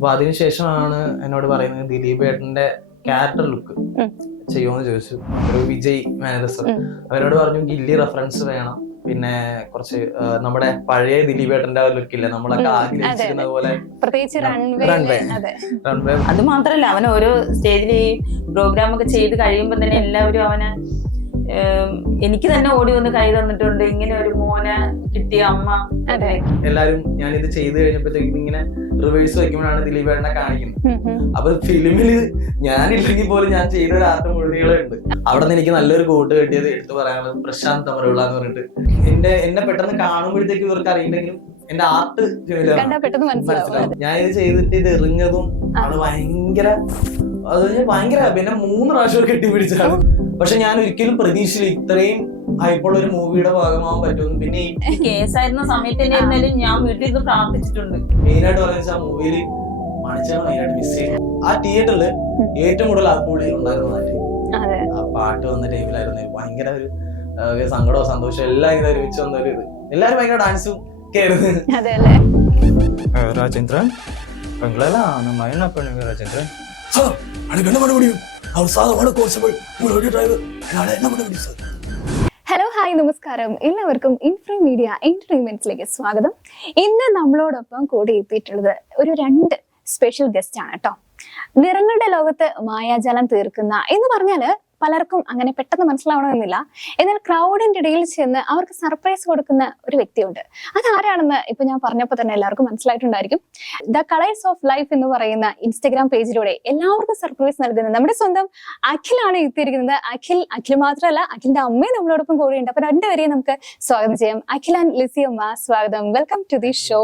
അപ്പൊ അതിനുശേഷമാണ് എന്നോട് പറയുന്നത് ദിലീപ് ഏട്ടന്റെ ക്യാരക്ടർ ലുക്ക് ചെയ്യുമെന്ന് ചോദിച്ചു. ഒരു വിജയ് മാനേജർ അവരോട് പറഞ്ഞു ഗില്ലി റെഫറൻസ് വേണം, പിന്നെ കുറച്ച് നമ്മുടെ പഴയ ദിലീപ് ഏട്ടന്റെ ലുക്കില്ല നമ്മളൊക്കെ ആഗ്രഹിച്ചിരുന്ന പോലെ. അത് മാത്രല്ല, അവൻ ഓരോ സ്റ്റേജിൽ ഈ പ്രോഗ്രാം ഒക്കെ ചെയ്ത് കഴിയുമ്പോ തന്നെ എല്ലാവരും അവന് എനിക്ക് തന്നെ ഓടി വന്ന് കൈ തന്നിട്ടുണ്ട്, ഇങ്ങനെ ഒരു മോനെ കിട്ടിയ അമ്മ. എല്ലാരും ഞാനിത് ചെയ്ത് കഴിഞ്ഞപ്പോഴത്തേക്കും ഇങ്ങനെ റിവേഴ്സ് വെക്കുമ്പോഴാണ് ദിലീപ് ഏട്ടനെ കാണിക്കുന്നത്. അപ്പൊ ഫിലിമില് ഞാനില്ലെങ്കിൽ പോലും ഞാൻ ചെയ്ത ഒരു ആർട്ട് മുഴുവനുകളുണ്ട്. അവിടെ നിന്ന് എനിക്ക് നല്ലൊരു കൂട്ട് കിട്ടിയത് എടുത്തു പറയാനുള്ളത് പ്രശാന്ത് തമറുള്ള എന്ന് പറഞ്ഞിട്ട്. എന്നെ പെട്ടെന്ന് കാണുമ്പോഴത്തേക്ക് ഇവർക്ക് അറിയില്ലെങ്കിലും എന്റെ ആർട്ട് മനസ്സിലാവും. ഞാൻ ഇത് ചെയ്തിട്ട് ഇത് എറിഞ്ഞതും അത് ഭയങ്കര പിന്നെ 3 പ്രാവശ്യം കെട്ടിപ്പിടിച്ചാണ്. പക്ഷെ ഞാൻ ഒരിക്കലും പ്രതീക്ഷയില്ല ഇത്രയും ഹൈപ്പുള്ള ഒരു മൂവിയുടെ ഭാഗമാവാൻ പറ്റുമെന്ന്. പിന്നെ കേസായിരുന്ന സമയത്ത് ഞാൻ വീട്ടിൽ നിന്ന് പ്രാർത്ഥിച്ചിട്ടുണ്ട്. മെയിനായിട്ട് പറയുന്നത് ആ മൂവിയില് മണിച്ചാണ് മെയിനായിട്ട് മിസ് ചെയ്യും. ആ തിയേറ്ററിൽ ഏറ്റവും കൂടുതൽ ആൾക്കൂടി ഉണ്ടായിരുന്നതായിട്ട് ആ പാട്ട് വന്ന ടൈമിലായിരുന്നു. ഭയങ്കര ഒരു സങ്കടവും സന്തോഷവും എല്ലാം ഇങ്ങനെ ഒരുമിച്ച് വന്ന ഒരു ഇത്. എല്ലാരും ഭയങ്കര ഡാൻസും ഒക്കെ ആയിരുന്നു. രാജേന്ദ്രൻ രാജേന്ദ്രൻ ഹലോ, ഹായ്, നമസ്കാരം. എല്ലാവർക്കും ഇൻഫ്രീ മീഡിയ എന്റർടൈൻമെന്റ്സിലേക്ക് സ്വാഗതം. ഇന്ന് നമ്മളോടൊപ്പം കൂടി എത്തിയിട്ടുള്ളത് ഒരു 2 സ്പെഷ്യൽ ഗസ്റ്റ് ആണ് കേട്ടോ. നിറങ്ങളുടെ ലോകത്ത് മായാജാലം തീർക്കുന്ന എന്ന് പറഞ്ഞാല് പലർക്കും അങ്ങനെ പെട്ടെന്ന് മനസ്സിലാവണമെന്നില്ല. എന്നാൽ ക്രൗഡിന്റെ ഇടയിൽ ചെന്ന് അവർക്ക് സർപ്രൈസ് കൊടുക്കുന്ന ഒരു വ്യക്തിയുണ്ട്. അതാരാണെന്ന് ഇപ്പൊ ഞാൻ പറഞ്ഞപ്പോൾ തന്നെ എല്ലാവർക്കും മനസ്സിലായിട്ടുണ്ടായിരിക്കും. ദ കളേഴ്സ് ഓഫ് ലൈഫ് എന്ന് പറയുന്ന ഇൻസ്റ്റഗ്രാം പേജിലൂടെ എല്ലാവർക്കും സർപ്രൈസ് നൽകുന്ന നമ്മുടെ സ്വന്തം അഖിലാണ് എത്തിയിരിക്കുന്നത്. അഖിൽ മാത്രമല്ല, അഖിലിന്റെ അമ്മയും നമ്മളോടൊപ്പം കൂടെയുണ്ട്. അപ്പൊ 2 പേരെയും നമുക്ക് സ്വാഗതം ചെയ്യാം. അഖിൽ ആൻഡ് ലിസി അമ്മ, സ്വാഗതം, വെൽക്കം ടു ദി ഷോ.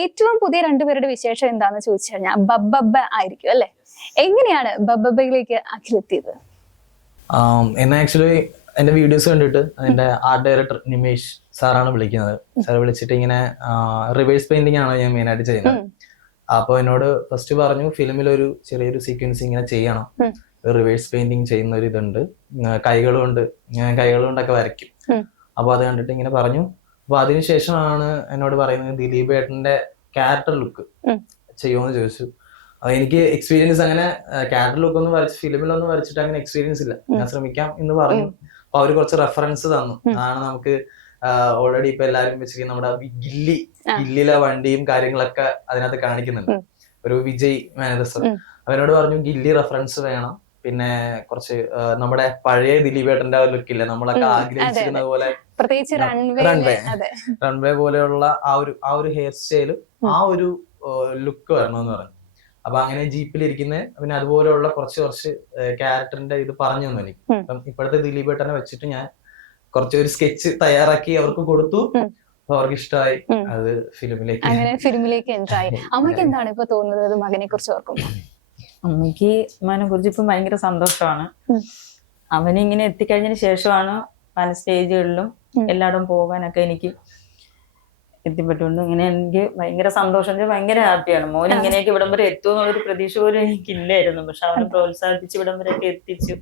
ഏറ്റവും പുതിയ 2 പേരുടെ വിശേഷം എന്താണെന്ന് ചോദിച്ചു കഴിഞ്ഞാൽ ബബ്ബബ്ബ ആയിരിക്കും അല്ലെ. എങ്ങനെയാണ് ബബ്ബബ്ബയിലേക്ക് അഖിൽ എത്തിയത്? എന്നെ ആക്ച്വലി എന്റെ വീഡിയോസ് കണ്ടിട്ട് അതിന്റെ ആർട്ട് ഡയറക്ടർ നിമേഷ് സാറാണ് വിളിക്കുന്നത്. സാർ വിളിച്ചിട്ട് ഇങ്ങനെ റിവേഴ്സ് പെയിന്റിംഗ് ആണ് ഞാൻ മെയിൻ ആയിട്ട് ചെയ്യുന്നത്. അപ്പൊ എന്നോട് ഫസ്റ്റ് പറഞ്ഞു ഫിലിമിലൊരു ചെറിയൊരു സീക്വൻസ് ഇങ്ങനെ ചെയ്യണം, റിവേഴ്സ് പെയിന്റിങ് ചെയ്യുന്ന ഒരു ഇതുണ്ട്, കൈകളുകൊണ്ടൊക്കെ വരയ്ക്കും. അപ്പൊ അത് കണ്ടിട്ട് ഇങ്ങനെ പറഞ്ഞു. അപ്പൊ അതിനുശേഷമാണ് എന്നോട് പറയുന്നത് ദിലീപ് ഏട്ടന്റെ ക്യാരക്ടർ ലുക്ക് ചെയ്യുമെന്ന് ചോദിച്ചു. എനിക്ക് എക്സ്പീരിയൻസ് അങ്ങനെ ക്യാരക്ടർ ലുക്ക് ഒന്നും വരച്ച് ഫിലിമിലൊന്നും വരച്ചിട്ട് അങ്ങനെ എക്സ്പീരിയൻസ് ഇല്ല. ഞാൻ ശ്രമിക്കാം എന്ന് പറഞ്ഞു. അപ്പൊ അവര് കുറച്ച് റെഫറൻസ് തന്നു. അതാണ് നമുക്ക് ഓൾറെഡി ഇപ്പൊ എല്ലാരും വെച്ചിരിക്കുന്ന നമ്മുടെ ഗില്ലിലെ വണ്ടിയും കാര്യങ്ങളൊക്കെ അതിനകത്ത് കാണിക്കുന്നുണ്ട്. ഒരു വിജയ് മാനേജർ അവരോട് പറഞ്ഞു ഗില്ലി റെഫറൻസ് വേണം, പിന്നെ കുറച്ച് നമ്മുടെ പഴയ ദിലീപ് ഏട്ടന്റെ ലുക്കില്ല നമ്മളൊക്കെ ആഗ്രഹിച്ചിരുന്ന പോലെ റൺവേ പോലെയുള്ള ആ ഒരു ഹെയർ സ്റ്റൈല്, ആ ഒരു ലുക്ക് വരണമെന്ന് പറഞ്ഞു. അപ്പൊ അങ്ങനെ ജീപ്പിലിരിക്കുന്ന പിന്നെ അതുപോലെയുള്ള കുറച്ച് ക്യാരക്ടറിന്റെ ഇത് പറഞ്ഞു തന്നു എനിക്ക്. അപ്പം ഇപ്പോഴത്തെ ദിലീപ് ഏട്ടനെ വെച്ചിട്ട് ഞാൻ ഒരു സ്കെച്ച് തയ്യാറാക്കി അവർക്ക് കൊടുത്തു. അവർക്ക് ഇഷ്ടമായി. അത് ഫിലിമിലേക്ക് എൻട്രി ആയി. അമ്മയ്ക്ക് എന്താണ് ഇപ്പൊ തോന്നുന്നത് മകനെ കുറിച്ച് ഓർക്കുമ്പോൾ? അമ്മയ്ക്ക് മകനെ കുറിച്ച് ഇപ്പം ഭയങ്കര സന്തോഷമാണ്. അവനിങ്ങനെ എത്തിക്കഴിഞ്ഞതിന് ശേഷമാണ് പല സ്റ്റേജുകളിലും എല്ലായിടും പോകാനൊക്കെ എനിക്ക് എത്തിപ്പെട്ടുണ്ട്. ഇങ്ങനെ എനിക്ക് ഭയങ്കര സന്തോഷം, ഭയങ്കര ഹാപ്പിയാണ്. മോൻ ഇങ്ങനെയൊക്കെ ഇവിടം വരെ എത്തുമെന്നുള്ളൊരു പ്രതീക്ഷ പോലും എനിക്കില്ലായിരുന്നു. പക്ഷെ അവനെ പ്രോത്സാഹിപ്പിച്ച് ഇവിടം വരെയൊക്കെ എത്തിച്ചു.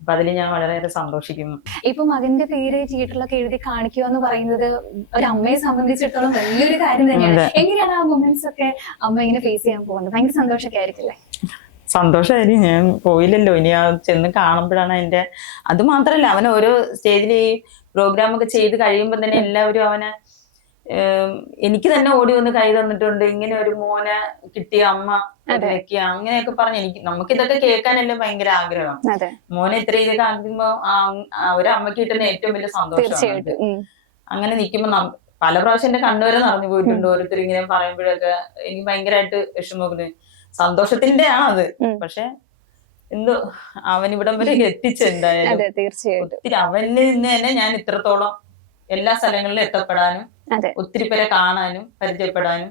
അപ്പൊ അതിൽ ഞാൻ വളരെയേറെ സന്തോഷിക്കുന്നു. ഇപ്പൊ മകന്റെ പേര് തിയേറ്ററിലൊക്കെ എഴുതി കാണിക്കുക എന്ന് പറയുന്നത് ഒരു അമ്മയെ സംബന്ധിച്ചിടത്തോളം വലിയൊരു കാര്യം തന്നെയാണ്. എങ്ങനെയാണ് ആ മൊമെന്റ്സ് ഒക്കെ അമ്മ ഇങ്ങനെ ഫേസ് ചെയ്യാൻ പോകുന്നത്? ഭയങ്കര സന്തോഷമൊക്കെ ആയിരിക്കില്ലേ? സന്തോഷമായിരിക്കും. ഞാൻ പോയില്ലല്ലോ, ഇനി ആ ചെന്ന് കാണുമ്പോഴാണ് അതിന്റെ. അത് മാത്രല്ല, അവൻ ഓരോ സ്റ്റേജിൽ ഈ പ്രോഗ്രാം ഒക്കെ ചെയ്ത് കഴിയുമ്പോ തന്നെ എല്ലാവരും അവനെ എനിക്ക് തന്നെ ഓടി വന്ന് കൈ തന്നിട്ടുണ്ട്, ഇങ്ങനെ ഒരു മോനെ കിട്ടിയ അമ്മ അങ്ങനെയൊക്കെ പറഞ്ഞ്. നമുക്ക് ഇതൊക്കെ കേൾക്കാനെല്ലാം ഭയങ്കര ആഗ്രഹം. മോനെ ഇത്ര ഇതൊക്കെ ആകുമ്പോ ഒരു അമ്മക്ക് കിട്ടുന്ന ഏറ്റവും വലിയ സന്തോഷമാണ്. അങ്ങനെ നിൽക്കുമ്പോ പല പ്രാവശ്യം എന്റെ കണ്ണുവരെ നിറഞ്ഞു പോയിട്ടുണ്ട്. ഓരോരുത്തർ ഇങ്ങനെ പറയുമ്പോഴൊക്കെ എനിക്ക് ഭയങ്കരമായിട്ട് വിഷമം. സന്തോഷത്തിന്റെ ആണത്. പക്ഷെ എന്തോ അവൻ ഇവിടം വരെ എത്തിച്ചെന്തായാലും ഒത്തിരി അവനിൽ നിന്ന് തന്നെ ഞാൻ ഇത്രത്തോളം എല്ലാ സ്ഥലങ്ങളിലും എത്തപ്പെടാനും ഒത്തിരി പേരെ കാണാനും പരിചയപ്പെടാനും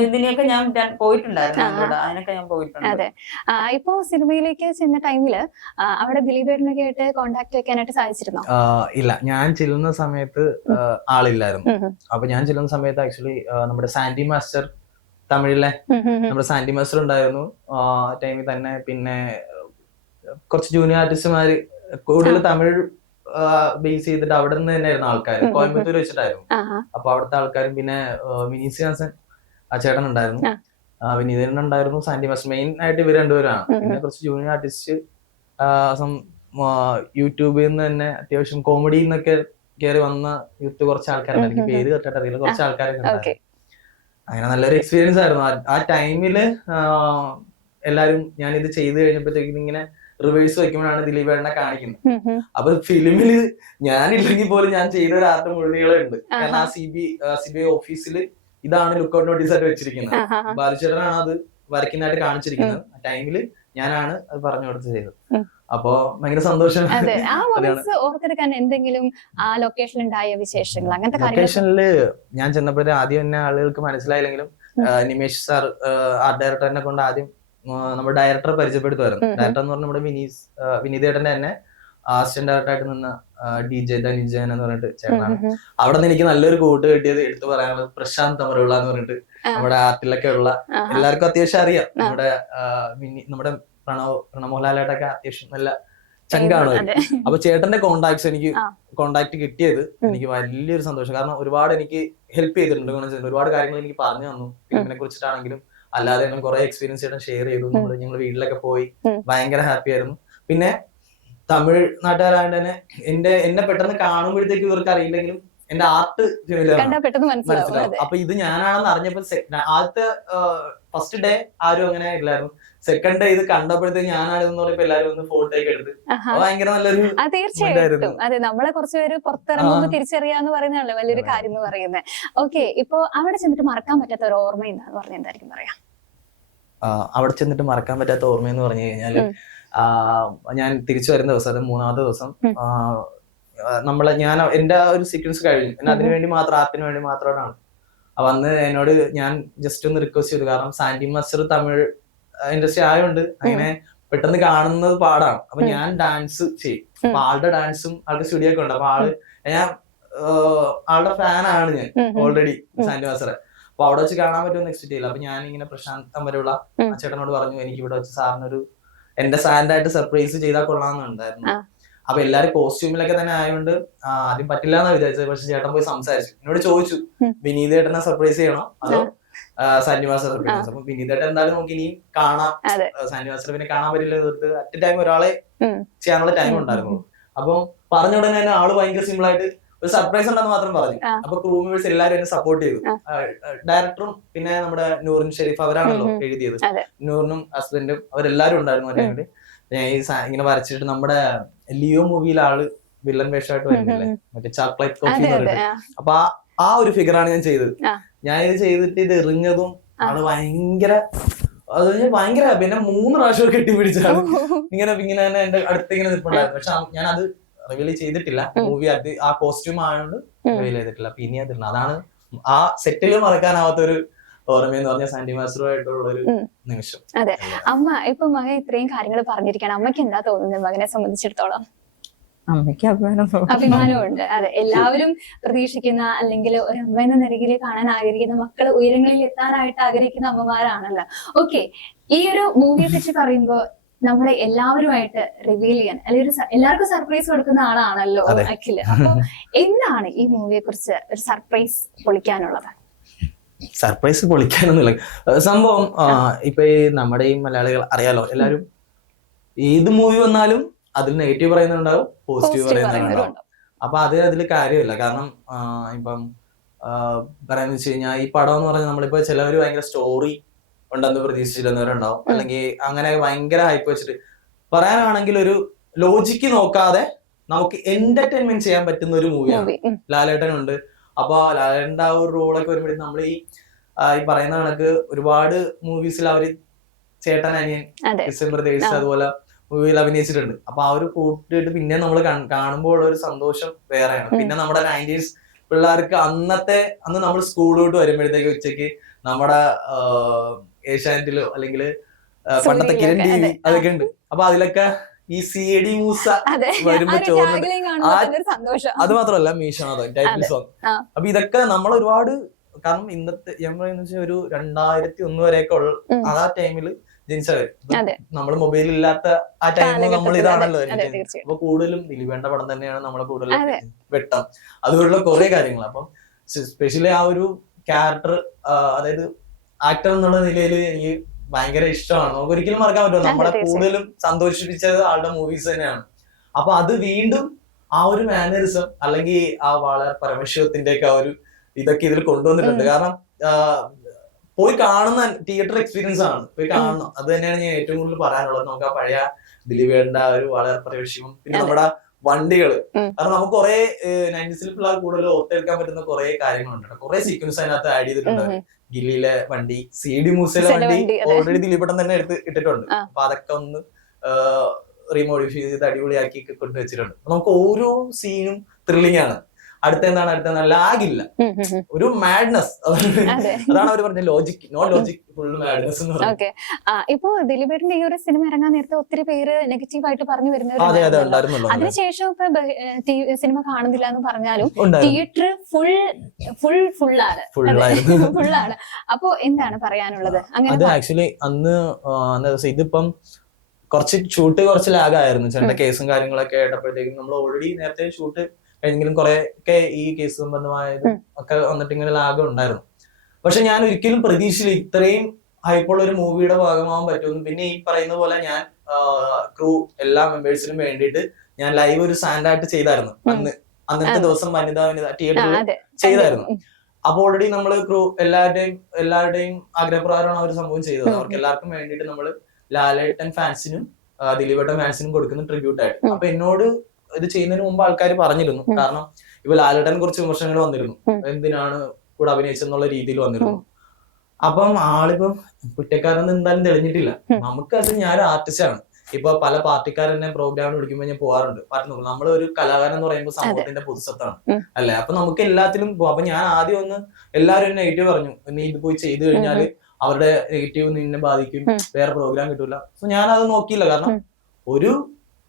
ഇതിനെയൊക്കെ ഞാൻ പോയിട്ടുണ്ടായിരുന്നു. അതിനൊക്കെ ഞാൻ പോയിട്ടുണ്ട്. അതെ, ഇപ്പൊ സിനിമയിലേക്ക് ചെന്ന ടൈമില് അവിടെ ദിലീപേട്ടനൊക്കെ ആയിട്ട് കോണ്ടാക്ട് വെക്കാനായിട്ട് സാധിച്ചിരുന്നോ? ഇല്ല, ഞാൻ ചെല്ലുന്ന സമയത്ത് ആളില്ലായിരുന്നു. അപ്പൊ ഞാൻ ചെല്ലുന്ന സമയത്ത് ആക്ച്വലി നമ്മുടെ സാൻഡി മാസ്റ്റർ, തമിഴിലെ നമ്മുടെ സാൻഡി മാസ്റ്റർ ഉണ്ടായിരുന്നു ടൈമിൽ തന്നെ. പിന്നെ കുറച്ച് ജൂനിയർ ആർട്ടിസ്റ്റുമാര് കൂടുതൽ തമിഴ് ബേസ് ചെയ്തിട്ട് അവിടെ നിന്ന് തന്നെയായിരുന്നു ആൾക്കാർ. കോയമ്പത്തൂർ വെച്ചിട്ടായിരുന്നു. അപ്പൊ അവിടുത്തെ ആൾക്കാരും പിന്നെ മിനി സിയാസൻ ആ ചേട്ടൻ ഉണ്ടായിരുന്നു, വിനീതൻ ഉണ്ടായിരുന്നു, സാൻഡി മാസ്റ്റർ. മെയിൻ ആയിട്ട് ഇവർ രണ്ടുപേരാണ്. പിന്നെ കുറച്ച് ജൂനിയർ ആർട്ടിസ്റ്റ് യൂട്യൂബിൽ നിന്ന് തന്നെ അത്യാവശ്യം കോമഡിയിൽ നിന്നൊക്കെ കയറി വന്ന യൂത്ത് കുറച്ച് ആൾക്കാരുണ്ട്. എനിക്ക് പേര് കേട്ടിട്ട് അറിയില്ല, കുറച്ച് ആൾക്കാരൊക്കെ ഉണ്ടായിരുന്നു. അങ്ങനെ നല്ലൊരു എക്സ്പീരിയൻസ് ആയിരുന്നു. ആ ടൈമില് എല്ലാരും ഞാനിത് ചെയ്ത് കഴിഞ്ഞപ്പോഴത്തേക്കും ഇങ്ങനെ റിവേഴ്സ് വെക്കുമ്പോഴാണ് ദിലീപേട്ടനെ കാണിക്കുന്നത്. അപ്പൊ ഫിലിമില് ഞാനില്ലെങ്കിൽ പോലും ഞാൻ ചെയ്ത ഒരു ആർട്ട് മുഴുവനുകളുണ്ട്. കാരണം ആ CBI ഓഫീസില് ഇതാണ് ലുക്കൗട്ട് നോട്ടീസ് ആയിട്ട് വെച്ചിരിക്കുന്നത്. ബാലുചേട്ടനാണ് അത് വരയ്ക്കുന്നതായിട്ട് കാണിച്ചിരിക്കുന്നത്. ആ ടൈമില് ഞാനാണ് അത് പറഞ്ഞു കൊടുത്ത് ചെയ്തത്. അപ്പൊ ഭയങ്കര സന്തോഷം. എന്തെങ്കിലും ആ ലൊക്കേഷനിൽ ഉണ്ടായ വിശേഷങ്ങൾ, അങ്ങനത്തെ ലൊക്കേഷനില് ഞാൻ ചെന്നപ്പോഴേ ആദ്യം തന്നെ ആളുകൾക്ക് മനസ്സിലായില്ലെങ്കിലും നിമേഷ് സാർ ആർട്ട് ഡയറക്ടറിനെ കൊണ്ട് ആദ്യം നമ്മുടെ ഡയറക്ടറെ പരിചയപ്പെടുത്തുമായിരുന്നു. ഡയറക്ടർ എന്ന് പറഞ്ഞാൽ നമ്മുടെ വിനീതേട്ടന്റെ തന്നെ അസിസ്റ്റന്റ് ഡയറക്ടറായിട്ട് നിന്ന DJ ധനുജൻ എന്ന് പറഞ്ഞിട്ട് ചേട്ടനാണ്. അവിടെ നിന്ന് എനിക്ക് നല്ലൊരു കൂട്ട് കിട്ടിയത് എടുത്തു പറയാനുള്ളത് പ്രശാന്ത് തമറുള്ള എന്ന് പറഞ്ഞിട്ട് നമ്മുടെ ആർട്ടിലൊക്കെ ഉള്ള എല്ലാവർക്കും അത്യാവശ്യം അറിയാം. നമ്മുടെ പ്രണമോഹൻലാലായിട്ടൊക്കെ അത്യാവശ്യം നല്ല ചങ്കാണ്. അപ്പൊ ചേട്ടന്റെ കോണ്ടാക്ട് കിട്ടിയത് എനിക്ക് വലിയൊരു സന്തോഷം. കാരണം ഒരുപാട് എനിക്ക് ഹെൽപ്പ് ചെയ്തിട്ടുണ്ട്. ഒരുപാട് കാര്യങ്ങൾ എനിക്ക് പറഞ്ഞു തന്നു. ഫിലിമിനെ കുറിച്ചിട്ടാണെങ്കിലും അല്ലാതെ കുറെ എക്സ്പീരിയൻസ് ചേട്ടൻ ഷെയർ ചെയ്തു. ഞങ്ങൾ വീട്ടിലൊക്കെ പോയി ഭയങ്കര ഹാപ്പി ആയിരുന്നു. പിന്നെ തമിഴ് നാട്ടുകാരായത് തന്നെ എന്നെ പെട്ടെന്ന് കാണുമ്പോഴത്തേക്ക് ഇവർക്ക് അറിയില്ലെങ്കിലും എന്റെ ആർട്ട് മനസ്സിലാവും. അപ്പൊ ഇത് ഞാനാണെന്ന് അറിഞ്ഞപ്പോ ആദ്യത്തെ ഫസ്റ്റ് ഡേ ആരും അങ്ങനെ ഇല്ലായിരുന്നു. സെക്കൻഡ് ഡേ ഇത് കണ്ടപ്പോഴത്തേക്ക് ഞാനാണെന്ന് പറയുമ്പോ എല്ലാരും ഒന്ന് ഫോട്ടോ ഒക്കെ എടുത്ത് ഭയങ്കര നല്ലൊരു തീർച്ചയായിട്ടും. അതെ, നമ്മളെ കുറച്ച് പേര് പുറത്തിറങ്ങുമ്പോൾ തിരിച്ചറിയാന്ന് പറയുന്നതല്ലേ വലിയൊരു കാര്യം എന്ന് പറയുന്നത്. ഓക്കെ, ഇപ്പൊ അവിടെ ചെന്നിട്ട് മറക്കാൻ പറ്റാത്ത ഒരു ഓർമ്മ എന്താന്ന് പറഞ്ഞ എന്തായിരിക്കും പറയാ? അവിടെ ചെന്നിട്ട് മറക്കാൻ പറ്റാത്ത ഓർമ്മ എന്ന് പറഞ്ഞു കഴിഞ്ഞാല് ഞാൻ തിരിച്ചു വരുന്ന ദിവസം, അത് 3ാമത്തെ ദിവസം, ഞാൻ എന്റെ ഒരു സീക്വൻസ് കഴിഞ്ഞു. എന്നെ അതിനു വേണ്ടി മാത്രം, ആർട്ടിന് വേണ്ടി മാത്രമാണ്. അപ്പൊ അന്ന് എന്നോട് ഞാൻ ജസ്റ്റ് ഒന്ന് റിക്വസ്റ്റ് ചെയ്തു. കാരണം സാൻഡി മാസ്റ്റർ തമിഴ് ഇൻഡസ്ട്രി ആയതുകൊണ്ട് അങ്ങനെ പെട്ടെന്ന് കാണുന്നത് പാടാണ്. അപ്പൊ ഞാൻ ഡാൻസ് ചെയ്യും. അപ്പൊ ആളുടെ ഡാൻസും ആളുടെ സ്റ്റുഡിയോ ഒക്കെ ഉണ്ട്. അപ്പൊ ആളുടെ ഫാനാണ് ഞാൻ ഓൾറെഡി, സാൻഡി മാസ്റ്ററെ. അപ്പൊ അവിടെ വെച്ച് കാണാൻ പറ്റുമെന്ന് എക്സ്പെക്ട് ചെയ്യില്ല. അപ്പൊ ഞാൻ ഇങ്ങനെ പ്രശാന്ത് തമരുള്ള ആ ചേട്ടനോട് പറഞ്ഞു, എനിക്ക് ഇവിടെ വെച്ച് സാറിനൊരു എന്റെ സാൻഡായിട്ട് സർപ്രൈസ് ചെയ്താൽ കൊള്ളാമെന്നുണ്ടായിരുന്നു. അപ്പൊ എല്ലാരും കോസ്റ്റ്യൂമിലൊക്കെ തന്നെ ആയതുകൊണ്ട് ആദ്യം പറ്റില്ല എന്നാ വിചാരിച്ചത്. പക്ഷെ ചേട്ടൻ പോയി സംസാരിച്ചു, എന്നോട് ചോദിച്ചു വിനീതേട്ടനെ സർപ്രൈസ് ചെയ്യണോ അതോ സാൻഡി മാസ്റ്റർ സർപ്രൈസ്. അപ്പൊ വിനീതേട്ടൻ എന്തായാലും നമുക്ക് ഇനിയും കാണാം. സാൻഡി മാസ്റ്റർ പിന്നെ കാണാൻ പറ്റില്ല, അറ്റ് ടൈം ഒരാളെ ചെയ്യാനുള്ള ടൈം ഉണ്ടായിരുന്നു. അപ്പൊ പറഞ്ഞ ഉടനെ തന്നെ ആള് ഭയങ്കര സിമ്പിൾ ആയിട്ട് ഒരു സർപ്രൈസ് ഉണ്ടെന്ന് മാത്രം പറഞ്ഞു. അപ്പൊ ക്രൂ മെമ്പേഴ്സ് എല്ലാവരും എന്നെ സപ്പോർട്ട് ചെയ്തു. ഡയറക്ടറും പിന്നെ നമ്മുടെ നൂറിൻ ഷെരീഫ് അവരാണല്ലോ എഴുതിയത്. നൂറിനും ഹസ്ബൻഡും അവരെല്ലാരും ഉണ്ടായിരുന്നു. അതിനുവേണ്ടി ഞാൻ ഇങ്ങനെ വരച്ചിട്ട് നമ്മുടെ ലിയോ മൂവിയിലെ ആള് വില്ലൻ വേഷമായിട്ട് വരുന്നില്ലേ, മറ്റേ ചോക്ലേറ്റ് കോഫി എന്ന് പറഞ്ഞിട്ട്. അപ്പൊ ആ ഒരു ഫിഗറാണ് ഞാൻ ചെയ്തത്. ഞാൻ ഇത് ചെയ്തിട്ട് ഇത് എറിഞ്ഞതും ആള് ഭയങ്കര പിന്നെ 3 പ്രാവശ്യം കെട്ടിപ്പിടിച്ചാണ്. ഇങ്ങനെ തന്നെ എന്റെ അടുത്ത് ഇങ്ങനെ നിൽപ്പുണ്ടായിരുന്നു. പക്ഷെ ഞാൻ അത് റിവീൽ ചെയ്തിട്ടില്ല. മൂവി അത് ആ കോസ്റ്റ്യൂം ആയതുകൊണ്ട് റിവീൽ ചെയ്തിട്ടില്ല. അപ്പൊ ഇനി അതില്ല. അതാണ് ആ സെറ്റിൽ മറക്കാനാവാത്തൊരു ഓർമ്മയെന്ന് പറഞ്ഞ സാൻഡി മാസ്റ്ററുമായിട്ടുള്ള ഒരു നിമിഷം. അതെ, അമ്മ ഇപ്പൊ മകൻ ഇത്രയും കാര്യങ്ങൾ പറഞ്ഞിരിക്കണം. അമ്മയ്ക്ക് എന്താ തോന്നുന്നത് മകനെ സംബന്ധിച്ചിടത്തോളം? അമ്മയ്ക്ക് അഭിമാനമുണ്ട്. അതെ, എല്ലാവരും പ്രതീക്ഷിക്കുന്ന അല്ലെങ്കിൽ ഒരു അമ്മ എന്ന നിലയിൽ കാണാൻ ആഗ്രഹിക്കുന്ന മക്കള് ഉയരങ്ങളിൽ എത്താനായിട്ട് ആഗ്രഹിക്കുന്ന അമ്മമാരാണല്ലോ. ഓക്കെ, ഈ ഒരു മൂവിയെ പറ്റി പറയുമ്പോ നമ്മളെ എല്ലാവരുമായിട്ട് റിവീൽ ചെയ്യാൻ അല്ലെങ്കിൽ എല്ലാവർക്കും സർപ്രൈസ് കൊടുക്കുന്ന ആളാണല്ലോ അഖില്. അപ്പൊ എന്താണ് ഈ മൂവിയെ കുറിച്ച് ഒരു സർപ്രൈസ് പൊളിക്കാനുള്ളത്? സർപ്രൈസ് പൊളിക്കാനൊന്നുമില്ല. സംഭവം ഇപ്പൊ ഈ നമ്മുടെ ഈ മലയാളികൾ അറിയാലോ, എല്ലാരും ഏത് മൂവി വന്നാലും അതിൽ നെഗറ്റീവ് പറയുന്നുണ്ടാവും, പോസിറ്റീവ് പറയുന്നുണ്ടാവും. അപ്പൊ അതിൽ കാര്യമില്ല. കാരണം ഇപ്പം പറയാന്ന് വെച്ച് കഴിഞ്ഞാൽ ഈ പടം എന്ന് പറഞ്ഞാൽ നമ്മളിപ്പോ ചിലവര് ഭയങ്കര സ്റ്റോറി ഉണ്ടെന്ന് പ്രതീക്ഷിച്ചിരുന്നവരുണ്ടാവും. അല്ലെങ്കിൽ അങ്ങനെ ഭയങ്കര ഹൈപ്പ് വെച്ചിട്ട് പറയാനാണെങ്കിൽ ഒരു ലോജിക്ക് നോക്കാതെ നമുക്ക് എന്റർടൈൻമെന്റ് ചെയ്യാൻ പറ്റുന്ന ഒരു മൂവിയാണ്. ലാലേട്ടൻ ഉണ്ട്. അപ്പൊ ലാലേട്ടന്റെ ആ ഒരു റോളൊക്കെ വരുമ്പോഴേക്കും നമ്മൾ ഈ പറയുന്ന കണക്ക് ഒരുപാട് മൂവീസിൽ അവര് ചേട്ടൻ അനിയൻ, ഡിസംബർ ദേശ് അതുപോലെ മൂവിയിൽ അഭിനയിച്ചിട്ടുണ്ട്. അപ്പൊ ആ ഒരു കൂട്ടിട്ട് പിന്നെ നമ്മൾ കാണുമ്പോൾ ഉള്ള ഒരു സന്തോഷം വേറെയാണ്. പിന്നെ നമ്മുടെ 90s പിള്ളേർക്ക് അന്ന് നമ്മൾ സ്കൂളിലോട്ട് വരുമ്പോഴത്തേക്ക് ഉച്ചക്ക് നമ്മുടെ ഏഷ്യാനെറ്റിലോ അല്ലെങ്കിൽ പണ്ടത്തെ കിരൺ TV അതൊക്കെ ഉണ്ട്. അപ്പൊ അതിലൊക്കെ ഈ CAD മൂസ വരുമ്പോ അത് മാത്രമല്ല മീശാദ ടൈറ്റിൽ സോങ്. അപ്പൊ ഇതൊക്കെ നമ്മൾ ഒരുപാട്, കാരണം ഇന്നത്തെ ഞാൻ പറയുന്ന വെച്ചാൽ ഒരു 2001 വരെയൊക്കെ ഉള്ള ആ ടൈമില് ജനിച്ചവര്. നമ്മള് മൊബൈൽ ഇല്ലാത്ത ആ ടൈമിൽ നമ്മൾ ഇതാണല്ലോ. അപ്പൊ കൂടുതലും ദിലീപേണ്ട പടം തന്നെയാണ് നമ്മളെ കൂടുതൽ വെട്ടം, അതുപോലുള്ള കുറെ കാര്യങ്ങൾ. അപ്പം സ്പെഷ്യലി ആ ഒരു ക്യാരക്ടർ, അതായത് ആക്ടർ എന്നുള്ള നിലയിൽ എനിക്ക് ഭയങ്കര ഇഷ്ടമാണ്. നമുക്ക് ഒരിക്കലും മറക്കാൻ പറ്റുമോ, നമ്മളെ കൂടുതലും സന്തോഷിപ്പിച്ചത് ആളുടെ മൂവീസ് തന്നെയാണ്. അപ്പൊ അത് വീണ്ടും ആ ഒരു മാനറിസം അല്ലെങ്കിൽ ആ വളരെ പരമശിവത്തിന്റെ ഒക്കെ ആ ഒരു ഇതൊക്കെ ഇതിൽ കൊണ്ടുവന്നിട്ടുണ്ട്. കാരണം പോയി കാണുന്ന തിയേറ്റർ എക്സ്പീരിയൻസ് ആണ്, പോയി കാണണം. അത് തന്നെയാണ് ഞാൻ ഏറ്റവും കൂടുതൽ പറയാനുള്ളത്. നമുക്ക് ആ പഴയ ദിലീപേണ്ട ഒരു വളരെ പരമശിവം, പിന്നെ നമ്മുടെ വണ്ടികള്, കാരണം നമുക്ക് കുറെ 90s പിള്ളേർ കൂടുതൽ ഓർത്തെടുക്കാൻ പറ്റുന്ന കുറെ കാര്യങ്ങളുണ്ട്. കുറെ സീക്വൻസ് അതിനകത്ത് ആഡ് ചെയ്തിട്ടുണ്ട്. ഗില്ലിയിലെ വണ്ടി, CD മൂസയിലെ വണ്ടി ഓൾറെഡി ദിലീപേട്ടൻ തന്നെ എടുത്ത് ഇട്ടിട്ടുണ്ട്. അപ്പൊ അതൊക്കെ ഒന്ന് റീമോഡിഫൈ ചെയ്ത് അടിപൊളിയാക്കി കൊണ്ടുവച്ചിട്ടുണ്ട്. നമുക്ക് ഓരോ സീനും ത്രില്ലിംഗ് ആണ്. അടുത്തെന്താണ് ലാഗില്ല, ഒരു മാഡ്നസ്. അതാണ് അവർ പറഞ്ഞ logic, no logic, full madness എന്ന് പറയുന്നത്. ഇപ്പൊ ദിലീപേട്ടന്റെ ഈ ഒരു സിനിമ ഇറങ്ങാൻ നേരത്തെ ഒത്തിരി പേര് നെഗറ്റീവ് ആയിട്ട് പറഞ്ഞു വരുന്നത്. അതിനുശേഷം ഇപ്പൊ സിനിമ കാണുന്നില്ല എന്ന് പറഞ്ഞാലും തിയേറ്റർ ഫുള്ളാണ്. അപ്പൊ എന്താണ് പറയാനുള്ളത്? അത് ആക്ച്വലി അന്ന് ഇതിപ്പം കുറച്ച് ലാഗായിരുന്നു. ചില കേസും കാര്യങ്ങളൊക്കെ ആയിട്ടപ്പോഴത്തേക്കും നമ്മൾ ഓൾറെഡി നേരത്തെ ഷൂട്ട് കഴിഞ്ഞെങ്കിലും കുറെ ഒക്കെ ഈ കേസ് സംബന്ധമായതും ഒക്കെ വന്നിട്ട് ഇങ്ങനെ ലാഗം ഉണ്ടായിരുന്നു. പക്ഷെ ഞാൻ ഒരിക്കലും പ്രതീക്ഷിച്ചില്ല ഇത്രയും ഹൈപ്പുള്ള ഒരു മൂവിയുടെ ഭാഗമാവാൻ പറ്റുമെന്ന്. പിന്നെ ഈ പറയുന്ന പോലെ ഞാൻ ക്രൂ എല്ലാ മെമ്പേഴ്സിനും വേണ്ടിയിട്ട് ഞാൻ ലൈവ് ഒരു സാൻഡായിട്ട് ചെയ്തായിരുന്നു അന്നത്തെ ദിവസം. വനിതാ തിയേറ്ററിൽ ചെയ്തായിരുന്നു. അപ്പൊ ഓൾറെഡി നമ്മള് ക്രൂ എല്ലാവരുടെയും ആഗ്രഹപ്രകാരമാണ് ആ ഒരു സംഭവം ചെയ്തത്. അവർക്ക് എല്ലാവർക്കും വേണ്ടിയിട്ട് നമ്മള് ലാലേട്ടൻ ഫാൻസിനും ദിലീപേട്ടൻ ഫാൻസിനും കൊടുക്കുന്ന ട്രിബ്യൂട്ട് ആയിട്ട്. അപ്പൊ എന്നോട് ഇത് ചെയ്യുന്നതിന് മുമ്പ് ആൾക്കാർ പറഞ്ഞിരുന്നു. കാരണം ഇപ്പൊ ലാലേട്ടനെ കുറിച്ച് വിമർശനങ്ങൾ വന്നിരുന്നു, എന്തിനാണ് കൂടെ അഭിനയിച്ചെന്നുള്ള രീതിയിൽ വന്നിരുന്നു. അപ്പം ആളിപ്പം കുറ്റക്കാരെന്ന് എന്തായാലും തെളിഞ്ഞിട്ടില്ല. നമുക്കത് ഞാനൊരു ആർട്ടിസ്റ്റാണ്. ഇപ്പൊ പല പാർട്ടിക്കാരെന്നെ പ്രോഗ്രാമിന് വിളിക്കുമ്പോൾ ഞാൻ പോകാറുണ്ട്. പാട്ട് നമ്മൾ ഒരു കലാകാരൻ എന്ന് പറയുമ്പോൾ സമൂഹത്തിന്റെ പൊതുസ്വത്താണ് അല്ലെ. അപ്പൊ നമുക്ക് എല്ലാത്തിലും പോകും. അപ്പൊ ഞാൻ ആദ്യം എല്ലാവരും നെഗറ്റീവ് പറഞ്ഞു, നീ ഇത് പോയി ചെയ്തു കഴിഞ്ഞാല് അവരുടെ നെഗറ്റീവ് നിന്നെ ബാധിക്കും, വേറെ പ്രോഗ്രാം കിട്ടൂല. സോ ഞാൻ അത് നോക്കിയില്ല. കാരണം ഒരു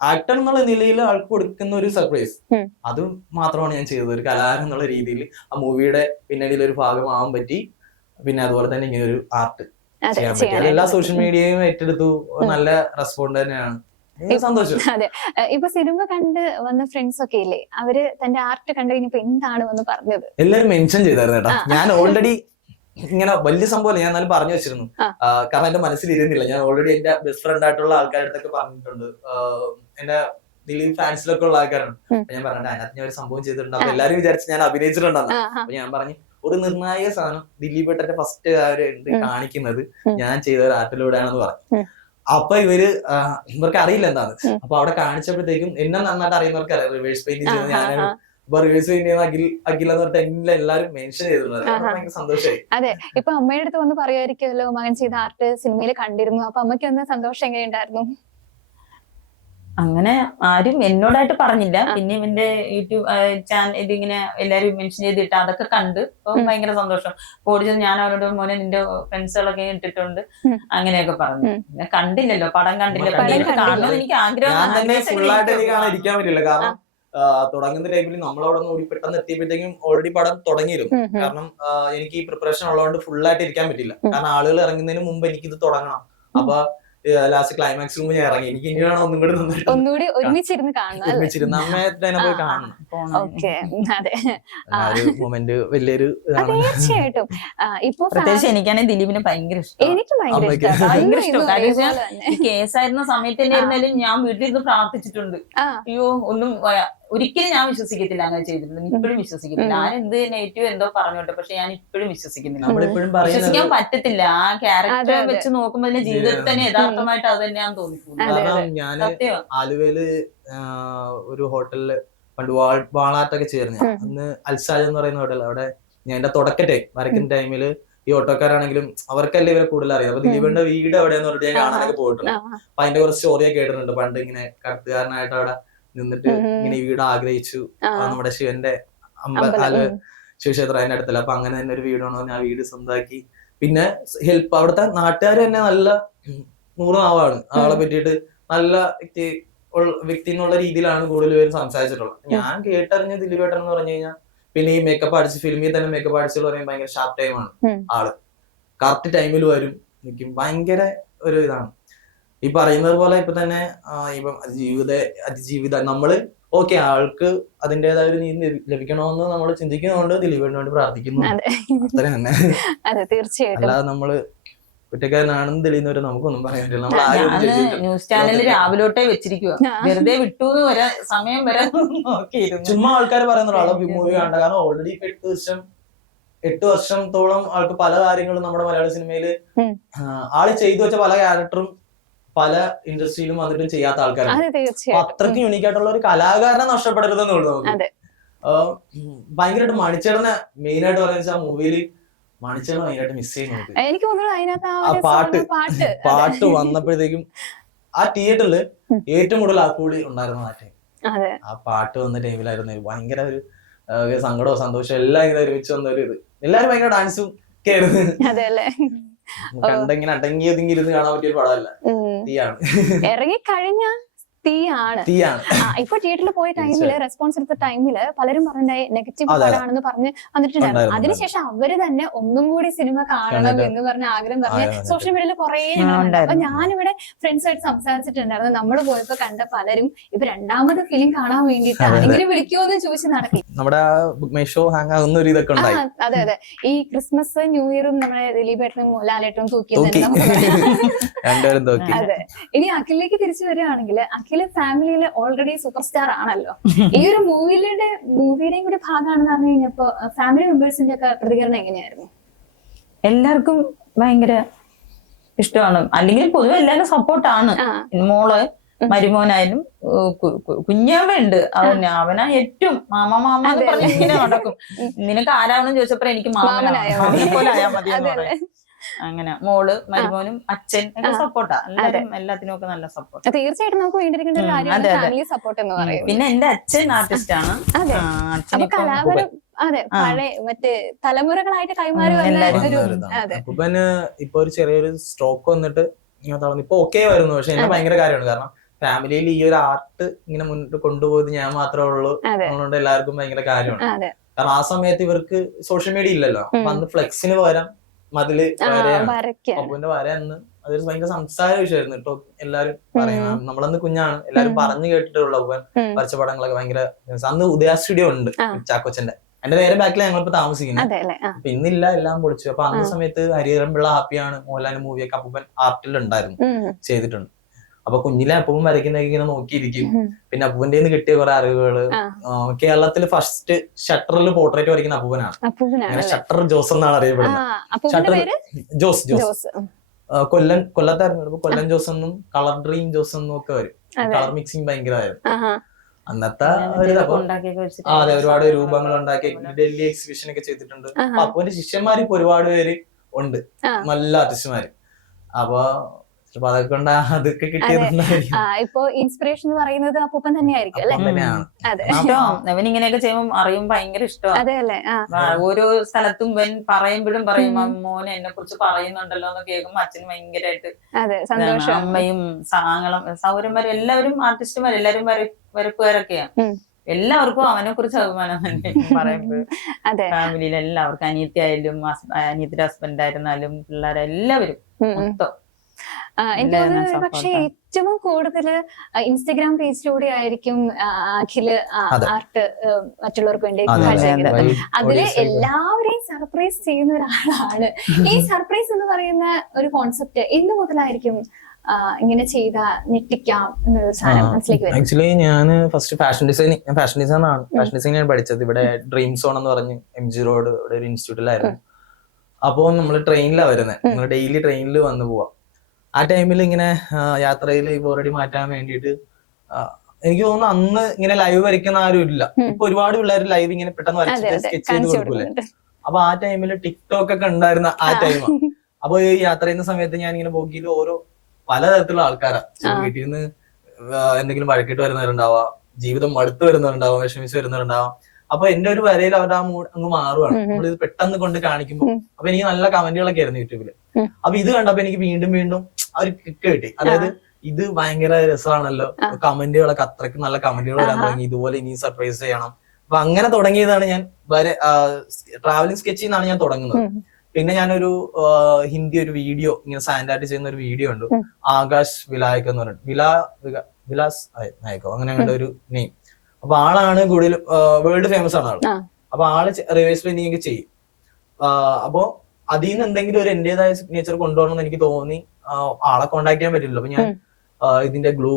ആക്ടർ എന്നുള്ള നിലയിൽ ആൾക്ക് കൊടുക്കുന്ന ഒരു സർപ്രൈസ്, അത് മാത്രമാണ് ഞാൻ ചെയ്തത്. ഒരു കലാകാരൻ എന്നുള്ള രീതിയിൽ ആ മൂവിയുടെ പിന്നണിയിൽ ഒരു ഭാഗമാവാൻ പറ്റി. പിന്നെ അതുപോലെ തന്നെ ഇങ്ങനെ ഒരു ആർട്ട് ചെയ്യാൻ പറ്റി. എല്ലാ സോഷ്യൽ മീഡിയയും ഏറ്റെടുത്തു. നല്ല റെസ്പോണ്ട് തന്നെയാണ്. സന്തോഷം. അതെ, ഇപ്പൊ സിനിമ കണ്ട് വന്ന ഫ്രണ്ട്സ് ഒക്കെ ഇല്ലേ, അവര് തന്റെ ആർട്ട് കണ്ടു കഴിഞ്ഞപ്പോ എന്താണ് വന്ന് പറഞ്ഞത്? എല്ലാരും മെൻഷൻ ചെയ്തായിരുന്നു കേട്ടോ. ഞാൻ ഓൾറെഡി ഇങ്ങനെ വലിയ സംഭവം ഞാൻ എന്നാലും പറഞ്ഞു വെച്ചിരുന്നു. കാരണം എന്റെ മനസ്സിലിരുന്നില്ല. ഞാൻ ഓൾറെഡി എന്റെ ബെസ്റ്റ് ഫ്രണ്ട് ആയിട്ടുള്ള ആൾക്കാരുടെ അടുത്തൊക്കെ പറഞ്ഞിട്ടുണ്ട്. എന്റെ ദിലീപ് ഫാൻസിലൊക്കെ ഉള്ള ആൾക്കാരാണ്. ഞാൻ പറഞ്ഞിട്ട് അതിനകത്ത് ഞാൻ ഒരു സംഭവം ചെയ്തിട്ടുണ്ട്. അപ്പൊ എല്ലാരും വിചാരിച്ച് ഞാൻ അഭിനയിച്ചിട്ടുണ്ടെന്ന്. അപ്പൊ ഞാൻ പറഞ്ഞു, ഒരു നിർണായക സാധനം ദിലീപേട്ടന്റെ ഫസ്റ്റ് കാണിക്കുന്നത് ഞാൻ ചെയ്ത ഒരു ആർട്ടിലൂടെയാണെന്ന് പറഞ്ഞു. അപ്പൊ ഇവർക്ക് അറിയില്ല എന്താണ്. അപ്പൊ അവിടെ കാണിച്ചപ്പോഴത്തേക്കും എന്നെ നന്നായിട്ട് അറിയുന്നവർക്ക് അറിയാം റിവേഴ്സ് പെയിന്റിംഗ് ചെയ്യുന്നത് ഞാനാണ്. റിവേഴ്സ് പെയിന്റ് ചെയ്യുന്ന അഖിൽ എന്ന് പറഞ്ഞിട്ട് എല്ലാരും മെൻഷൻ ചെയ്തിട്ടുള്ളത്. ഭയങ്കര സന്തോഷമായി. അതെ, ഇപ്പൊ അമ്മയുടെ അടുത്ത് വന്ന് പറയുമായിരിക്കുമല്ലോ, മകൻ ചെയ്ത ആർട്ട് സിനിമയിൽ കണ്ടിരുന്നു. അപ്പൊ അമ്മയ്ക്ക് വന്ന സന്തോഷം എങ്ങനെയുണ്ടായിരുന്നു? അങ്ങനെ ആരും എന്നോടായിട്ട് പറഞ്ഞില്ല. പിന്നെ ഇവന്റെ യൂട്യൂബ് ചാനൽ ഇതിങ്ങനെ എല്ലാരും മെൻഷൻ ചെയ്തിട്ട് അതൊക്കെ കണ്ട് ഭയങ്കര സന്തോഷം. ഓടിച്ചത് ഞാൻ അവരോട്, മോനെ നിന്റെ ഫ്രണ്ട്സുകളൊക്കെ ഇട്ടിട്ടുണ്ട് അങ്ങനെയൊക്കെ പറഞ്ഞു. പിന്നെ കണ്ടില്ലല്ലോ, പടം കണ്ടില്ല. കാണണമെന്ന് എനിക്ക് ആഗ്രഹം. ഇരിക്കാൻ പറ്റില്ല. കാരണം തുടങ്ങുന്ന ടൈമിൽ നമ്മളവിടെ നിന്ന് ഓടി പെട്ടെന്ന് എത്തിയപ്പോഴത്തേക്കും ഓൾറെഡി പടം തുടങ്ങിയിരുന്നു. കാരണം എനിക്ക് ഈ പ്രിപ്പറേഷൻ ഉള്ളതുകൊണ്ട് ഫുൾ ആയിട്ട് ഇരിക്കാൻ പറ്റില്ല. കാരണം ആളുകൾ ഇറങ്ങുന്നതിന് മുമ്പ് എനിക്കിത് തുടങ്ങണം. അപ്പൊ ലാസ്റ്റ് ക്ലൈമാക്സ് മുമ്പ് ഞാൻ ഇറങ്ങി. എനിക്ക് ഇനിയാണ് ഒന്നുകൂടി ഒരുമിച്ചിരുന്ന് കാണണം, അമ്മയെ പോയി കാണണം. അതെ, മൊമെന്റ് വലിയൊരു തീർച്ചയായിട്ടും. ഇപ്പൊ പ്രത്യേകിച്ച് എനിക്കാണെങ്കിൽ ദിലീപിനെ ഭയങ്കര ഇഷ്ടം. എനിക്ക് ഭയങ്കര ഇഷ്ടം. കാര്യം ഈ കേസായിരുന്ന സമയത്ത് തന്നെ ആയിരുന്നാലും ഞാൻ വീട്ടിലിരുന്ന് പ്രാർത്ഥിച്ചിട്ടുണ്ട്. അയ്യോ, ഒന്നും ഒരിക്കലും ഞാൻ വിശ്വസിക്കത്തില്ല അങ്ങനെ ചെയ്തിട്ടുണ്ട്. ഇപ്പോഴും വിശ്വസിക്കത്തില്ല. ആരെന്ത് നെഗറ്റീവ് എന്തോ പറഞ്ഞോട്ടെ, പക്ഷെ ഞാൻ ഇപ്പോഴും വിശ്വസിക്കുന്നില്ല. വിശ്വസിക്കാൻ പറ്റത്തില്ല. ആ ക്യാരക്ടർ വെച്ച് നോക്കുമ്പോൾ അതിന്റെ ജീവിതത്തിൽ തന്നെ യഥാർത്ഥമായിട്ട് അത് തന്നെയാന്ന് തോന്നിപ്പോകും. ഞാൻ ആലുവയില് ഒരു ഹോട്ടലില് പണ്ട് വാളാട്ടൊക്കെ ചേർന്ന് അന്ന് അൽസാജ് എന്ന് പറയുന്ന ഹോട്ടൽ, അവിടെ ഞാൻ എന്റെ തുടക്ക ടൈം വരയ്ക്കുന്ന ടൈമില് ഈ ഓട്ടോക്കാരാണെങ്കിലും അവർക്കല്ലേ ഇവരെ കൂടുതൽ അറിയാം. അപ്പൊ ദിലീപിന്റെ വീട് എവിടെയെന്ന് പറഞ്ഞിട്ട് ഞാൻ കാണാനൊക്കെ പോയിട്ടുണ്ട്. അപ്പൊ അതിന്റെ കുറച്ച് സ്റ്റോറിയൊക്കെ കേട്ടിട്ടുണ്ട്. പണ്ട് ഇങ്ങനെ കടത്തുകാരനായിട്ട് അവിടെ നിന്നിട്ട് ഇങ്ങനെ ഈ വീട് ആഗ്രഹിച്ചു. നമ്മുടെ ശിവന്റെ ശിവക്ഷേത്രം അതിന്റെ അടുത്തല്ല. അപ്പൊ അങ്ങനെ തന്നെ ഒരു വീട് വേണമെന്ന് ആ വീട് സ്വന്തമാക്കി. പിന്നെ ഹെൽപ്പ് അവിടുത്തെ നാട്ടുകാർ തന്നെ നല്ല 100 നാവാണ്. ആളെ പറ്റിയിട്ട് നല്ല വ്യക്തി എന്നുള്ള രീതിയിലാണ് കൂടുതൽ പേരും സംസാരിച്ചിട്ടുള്ളത്. ഞാൻ കേട്ടറിഞ്ഞ ദിലീപേട്ടൻ എന്ന് പറഞ്ഞു കഴിഞ്ഞാൽ, പിന്നെ ഈ മേക്കപ്പ് ആർട്ടിസ്റ്റ്, ഫിലിമിൽ തന്നെ മേക്കപ്പ് ആർട്ടിസ്റ്റ് പറയുമ്പോൾ ഭയങ്കര ഷാർപ്പ് ടൈമാണ് ആള്. കറക്റ്റ് ടൈമിൽ വരും, നിൽക്കും. ഭയങ്കര ഒരു ഇതാണ്. ഈ പറയുന്നത് പോലെ ഇപ്പൊ തന്നെ ഇപ്പം അതിജീവിത നമ്മള് ഓക്കെ ആൾക്ക് അതിന്റേതായ ഒരു നീതി ലഭിക്കണമെന്ന് നമ്മൾ ചിന്തിക്കുന്നതുകൊണ്ട് ദിലീപിന് വേണ്ടി പ്രാർത്ഥിക്കുന്നു. അത്ര തന്നെ. അതെ, തീർച്ചയായിട്ടും. അല്ലാതെ നമ്മള് കുറ്റക്കാരനാണെന്ന് തെളിയുന്നവരെ നമുക്കൊന്നും പറയാൻ പറ്റില്ല. നമ്മൾ ന്യൂസ് ചാനലിൽ രാവിലോട്ടേ വെച്ചിരിക്കുക, വെറുതെ വിട്ടു വരെ സമയം വരെ നോക്കിയിരുന്നു. ചുമ്മാ ആൾക്കാർ പറയുന്ന ആളെ മൂവി കാണണ്ട. കാരണം ഓൾറെഡി 8 വർഷത്തോളം ആൾക്ക് പല കാര്യങ്ങളും നമ്മുടെ മലയാള സിനിമയില് ആള് ചെയ്തു വെച്ച പല ക്യാരക്ടറും പല ഇൻഡസ്ട്രിയിലും വന്നിട്ടും ചെയ്യാത്ത ആൾക്കാരാണ്. അത്രയ്ക്ക് യൂണിക് ആയിട്ടുള്ള ഒരു കലാകാരനെ നഷ്ടപ്പെടരുതെന്ന് ഉള്ളൂ നമുക്ക്. ഭയങ്കരമായിട്ട് മണിച്ചേട്ടനെ മെയിൻ ആയിട്ട് പറയുന്ന ആ മൂവിയില് മണിച്ചേട്ടൻ ഭയങ്കരമായിട്ട് മിസ് ചെയ്യുന്നു. എനിക്ക് തോന്നുന്നു ആ പാട്ട് വന്നപ്പോഴത്തേക്കും ആ തിയേറ്ററില് ഏറ്റവും കൂടുതൽ ആൾക്കൂടി ഉണ്ടായിരുന്നു ആ ടൈം. ആ പാട്ട് വന്ന ടൈമിലായിരുന്നു ഭയങ്കര ഒരു സങ്കടവും സന്തോഷവും എല്ലാം ഇങ്ങനെ ഒരുമിച്ച് വന്ന ഒരു ഇത്. എല്ലാരും ഭയങ്കര ഡാൻസും ഒക്കെ ആയിരുന്നു. കണ്ടിങ്ങനെ അടങ്ങി ഒതുങ്ങി ഇരുന്ന് കാണാൻ പറ്റിയ ഒരു പടമല്ല. തീയാണ് ഇറങ്ങി കഴിഞ്ഞ തീയാണ്. ഇപ്പൊ തിയേറ്ററിൽ പോയ ടൈമില് റെസ്പോൺസ് എടുത്ത ടൈമില് പലരും പറഞ്ഞ നെഗറ്റീവ് പടമാണെന്ന് പറഞ്ഞ് വന്നിട്ടുണ്ടായിരുന്നു. അതിനുശേഷം അവര് തന്നെ ഒന്നും കൂടി സിനിമ കാണണം എന്ന് പറഞ്ഞ ആഗ്രഹം പറഞ്ഞ് സോഷ്യൽ മീഡിയയിൽ കുറെ ഞങ്ങളുണ്ട്. അപ്പൊ ഞാനിവിടെ ഫ്രണ്ട്സായിട്ട് സംസാരിച്ചിട്ടുണ്ടായിരുന്നു. നമ്മൾ പോയപ്പോ കണ്ട പലരും ഇപ്പൊ രണ്ടാമത് ഫിലിം കാണാൻ വേണ്ടിട്ട് ആരെങ്കിലും വിളിക്കുമോ എന്ന് ചോദിച്ച് നടക്കി. നമ്മുടെ ഷോ ഹാങ് ആകുന്ന ഒരു ഇതൊക്കെ ഉണ്ടായി. അതെ, ഈ ക്രിസ്മസ് ന്യൂ ഇയറും നമ്മുടെ ദിലീപേട്ടനും ലാലേട്ടനും തൂക്കി. അതെ, ഇനി അഖിലേക്ക് തിരിച്ചു വരികയാണെങ്കിൽ അഖില് ഫാമിലിയിലെ ഓൾറെഡി സൂപ്പർ സ്റ്റാർ ആണല്ലോ. ഈ ഒരു മൂവിയുടെയും കൂടി ഭാഗമാണെന്ന് പറഞ്ഞു കഴിഞ്ഞപ്പോ ഫാമിലി മെമ്പേഴ്സിന്റെ ഒക്കെ പ്രതികരണം എങ്ങനെയായിരുന്നു? എല്ലാവർക്കും ഭയങ്കര ഇഷ്ടമാണ്. അല്ലെങ്കിൽ പൊതുവെ എല്ലാവരും സപ്പോർട്ടാണ്. മോള് മരുമോനായാലും കുഞ്ഞാവുണ്ട് അവനാ ഏറ്റവും മാമ എന്ന് പറഞ്ഞ് ഇങ്ങനെ നടക്കും. നിനക്ക് ആരാവണം ചോദിച്ചപ്പോ എനിക്ക് മാമനായ പോലെ ആയാൽ മതി എന്ന് പറയും. അങ്ങനെ മോള് മരുമോനും അച്ഛൻ ഒക്കെ സപ്പോർട്ടാ. എല്ലാത്തിനും ഒക്കെ നല്ല സപ്പോർട്ട്. തീർച്ചയായിട്ടും നമുക്ക് വേണ്ടിയിരിക്കേണ്ട ഒരു കാര്യമാണ് ഫാമിലി സപ്പോർട്ട് എന്ന് പറയുന്നത്. പിന്നെ എന്റെ അച്ഛൻ ആർട്ടിസ്റ്റ് ആണ്. കലാകാരൻ. അതെ, പഴയ മറ്റേ തലമുറകളായിട്ട് കൈമാറി വന്ന. അപ്പൂപ്പന് ഇപ്പൊ ഒരു ചെറിയൊരു സ്ട്രോക്ക് വന്നിട്ട് ഇപ്പൊ ഓക്കെ വരുന്നു. പക്ഷെ എന്നെ ഭയങ്കര കാര്യമാണ്. കാരണം ഫാമിലിയിൽ ഈ ഒരു ആർട്ട് ഇങ്ങനെ മുന്നോട്ട് കൊണ്ടുപോയത് ഞാൻ മാത്രമേ ഉള്ളൂ. അതുകൊണ്ട് എല്ലാവർക്കും ഭയങ്കര കാര്യമാണ്. കാരണം ആ സമയത്ത് ഇവർക്ക് സോഷ്യൽ മീഡിയ ഇല്ലല്ലോ. അന്ന് ഫ്ലെക്സിന് പകരം മതില് അപ്പൂന്റെ വരന്ന് അതൊരു ഭയങ്കര സംസാര വിഷയമായിരുന്നു കേട്ടോ. എല്ലാരും പറയുന്ന നമ്മളന്ന് കുഞ്ഞാണ്, എല്ലാരും പറഞ്ഞു കേട്ടിട്ടുള്ള അപ്പൂപ്പൻ വരച്ച പടങ്ങളൊക്കെ ഭയങ്കര. അന്ന് ഉദയ സ്റ്റുഡിയോ ഉണ്ട് ചാക്കോച്ചന്റെ, എന്റെ നേരെ ബാക്കിലാണ് ഞങ്ങളിപ്പോ താമസിക്കുന്നത്. അപ്പൊ ഇന്നില്ല, എല്ലാം പൊളിച്ചു. അപ്പൊ അന്ന സമയത്ത് ഹരിഹരൻ പിള്ള ഹാപ്പിയാണ് മോഹൻലാലിന്റെ മൂവിയൊക്കെ അപ്പൂപ്പൻ ആർട്ടിൽ ഉണ്ടായിരുന്നു, ചെയ്തിട്ടുണ്ട്. അപ്പൊ കുഞ്ഞിലെ അപ്പൂപ്പൻ വരയ്ക്കുന്നതൊക്കെ ഇങ്ങനെ നോക്കിയിരിക്കും. പിന്നെ അപ്പൂപ്പന്റെ നിന്ന് കിട്ടിയ കുറെ അറിവുകള്. കേരളത്തിൽ ഫസ്റ്റ് ഷട്ടറിൽ പോർട്രേറ്റ് വരയ്ക്കുന്ന അപ്പൂപ്പനാണ്. അങ്ങനെ ഷട്ടർ ജോസ് എന്നാണ് അറിയപ്പെടുന്നത്. ഷട്ടർ ജോസ് കൊല്ലത്തായിരുന്നു. കൊല്ലം ജോസ് എന്നും കളർ ഡ്രീം ജോസ് എന്നും ഒക്കെ വരും. കളർ മിക്സിങ് ഭയങ്കരമായിരുന്നു അന്നത്തെ ഒരു. അതെ, ഒരുപാട് രൂപങ്ങൾ ഉണ്ടാക്കി ഡൽഹി എക്സിബിഷൻ ഒക്കെ ചെയ്തിട്ടുണ്ട്. അപ്പൂന്റെ ശിഷ്യന്മാര് ഇപ്പൊ ഒരുപാട് പേര് ഉണ്ട്, നല്ല ആർട്ടിസ്റ്റുമാര്. അപ്പൊ അതൊക്കെ അതൊക്കെ കിട്ടിയതുകൊണ്ടായിരിക്കും. ഇപ്പൊ ഇൻസ്പിറേഷൻ എന്ന് പറയുന്നത് അപ്പൂപ്പൻ തന്നെയായിരിക്കും അല്ലേ? അവൻ ഇങ്ങനെയൊക്കെ ചെയ്യുമ്പോൾ അറിയും ഭയങ്കര ഇഷ്ടമാണ്. ഓരോ സ്ഥലത്തും ഇവൻ പറയുമ്പോഴും പറയും മോനെ എന്നെ കുറിച്ച് പറയുന്നുണ്ടല്ലോ എന്ന് കേൾക്കുമ്പോ അച്ഛന് ഭയങ്കരമായിട്ട്. അമ്മയും സൗരന്മാരും എല്ലാവരും ആർട്ടിസ്റ്റുമാർ, എല്ലാവരും വരപ്പുകാരൊക്കെയാണ്. എല്ലാവർക്കും അവനെ കുറിച്ച് അഭിമാനം തന്നെ പറയുമ്പോ. ഫാമിലിയിൽ എല്ലാവർക്കും, അനിയത്തിയായാലും അനിയത്തിന്റെ ഹസ്ബൻഡ് ആയിരുന്നാലും പിള്ളേരെല്ലാവരും മൊത്തം. എനിക്ക് തോന്നുന്നു പക്ഷെ ഏറ്റവും കൂടുതൽ ഇൻസ്റ്റഗ്രാം പേജിലൂടെ ആയിരിക്കും അഖില് ആർട്ട് മറ്റുള്ളവർക്ക് വേണ്ടി കാഴ്ചവെക്കുന്നത്. അതില് എല്ലാവരെയും സർപ്രൈസ് ചെയ്യുന്ന ഒരാളാണ്. ഈ സർപ്രൈസ് എന്ന് പറയുന്ന ഒരു കോൺസെപ്റ്റ് എന്ന് മുതലായിരിക്കും ഇങ്ങനെ ചെയ്ത ഞെട്ടിക്കാം എന്നൊരു സാധനം മനസ്സിലേക്ക് വരും? ആക്ച്വലി ഞാൻ ഫസ്റ്റ് ഫാഷൻ ഡിസൈൻ ആണ്. ഫാഷൻ ഡിസൈൻ ഞാൻ പഠിച്ചത് ഇവിടെ ഡ്രീം സോൺ എന്ന് പറഞ്ഞ് MG റോഡ് ഇവിടെ ഒരു ഇൻസ്റ്റിറ്റ്യൂട്ടിലായിരുന്നു. അപ്പോ നമ്മള് ട്രെയിനിലാണ് വരുന്നത്. നമ്മൾ ഡെയിലി ട്രെയിനിൽ വന്നു പോവാം. ആ ടൈമിൽ ഇങ്ങനെ യാത്രയിൽ ബോറടി മാറ്റാൻ വേണ്ടിയിട്ട് എനിക്ക് തോന്നുന്നു അന്ന് ഇങ്ങനെ ലൈവ് വരയ്ക്കുന്ന ആരും ഇല്ല. ഇപ്പൊ ഒരുപാട് പിള്ളേർ ലൈവ് ഇങ്ങനെ പെട്ടെന്ന് വരച്ചിട്ട് സ്കെച്ച് ചെയ്ത് കൊടുക്കൂലേ. അപ്പൊ ആ ടൈമിൽ ടിക്ടോക്ക് ഒക്കെ ഉണ്ടായിരുന്ന ആ ടൈമാണ്. അപ്പൊ ഈ യാത്ര ചെയ്യുന്ന സമയത്ത് ഞാൻ ഇങ്ങനെ ബോഗിയിൽ ഓരോ പലതരത്തിലുള്ള ആൾക്കാരാ. വീട്ടിൽ നിന്ന് എന്തെങ്കിലും വഴക്കിട്ട് വരുന്നവരുണ്ടാവാം, ജീവിതം മടുത്ത് വരുന്നവരുണ്ടാവാം, വിഷമിച്ച് വരുന്നവരുണ്ടാവാം. അപ്പൊ എന്റെ ഒരു വരയിൽ അവർ ആ മൂഡ് അങ്ങ് മാറുവാണ്. നമ്മളിത് പെട്ടെന്ന് കൊണ്ട് കാണിക്കുമ്പോൾ. അപ്പൊ എനിക്ക് നല്ല കമന്റുകളൊക്കെ ആയിരുന്നു യൂട്യൂബില്. അപ്പൊ ഇത് കണ്ടപ്പോ എനിക്ക് വീണ്ടും വീണ്ടും ആ ഒരു കിക്ക് കിട്ടി. അതായത് ഇത് ഭയങ്കര രസമാണല്ലോ, കമന്റുകളൊക്കെ അത്രയ്ക്ക് നല്ല കമന്റുകൾ വരാൻ തുടങ്ങി, ഇതുപോലെ ഇനി സർപ്രൈസ് ചെയ്യണം. അപ്പൊ അങ്ങനെ തുടങ്ങിയതാണ് ഞാൻ. ട്രാവലിംഗ് സ്കെച്ചിൽ നിന്നാണ് ഞാൻ തുടങ്ങുന്നത്. പിന്നെ ഞാനൊരു ഹിന്ദി ഒരു വീഡിയോ ഇങ്ങനെ സാൻഡായിട്ട് ചെയ്യുന്ന ഒരു വീഡിയോ ഉണ്ട്, ആകാശ് വിലായക് എന്ന് പറഞ്ഞിട്ട്, വിലാസ് നായകോ അങ്ങനെ ഒരു നെയിം. അപ്പൊ ആളാണ് കൂടുതൽ വേൾഡ് ഫേമസ് ആണ് ആള്. അപ്പൊ ആള് റിവേഴ്സ് പെയിന്റിംഗ് ഒക്കെ ചെയ്യും. അപ്പോ അതിൽ നിന്ന് എന്തെങ്കിലും ഒരു എന്റേതായ സിഗ്നേച്ചർ കൊണ്ടുപോകണം എന്ന് എനിക്ക് തോന്നി. ആളെ കോണ്ടാക്ട് ചെയ്യാൻ പറ്റില്ലല്ലോ. അപ്പൊ ഞാൻ ഇതിന്റെ ഗ്ലൂ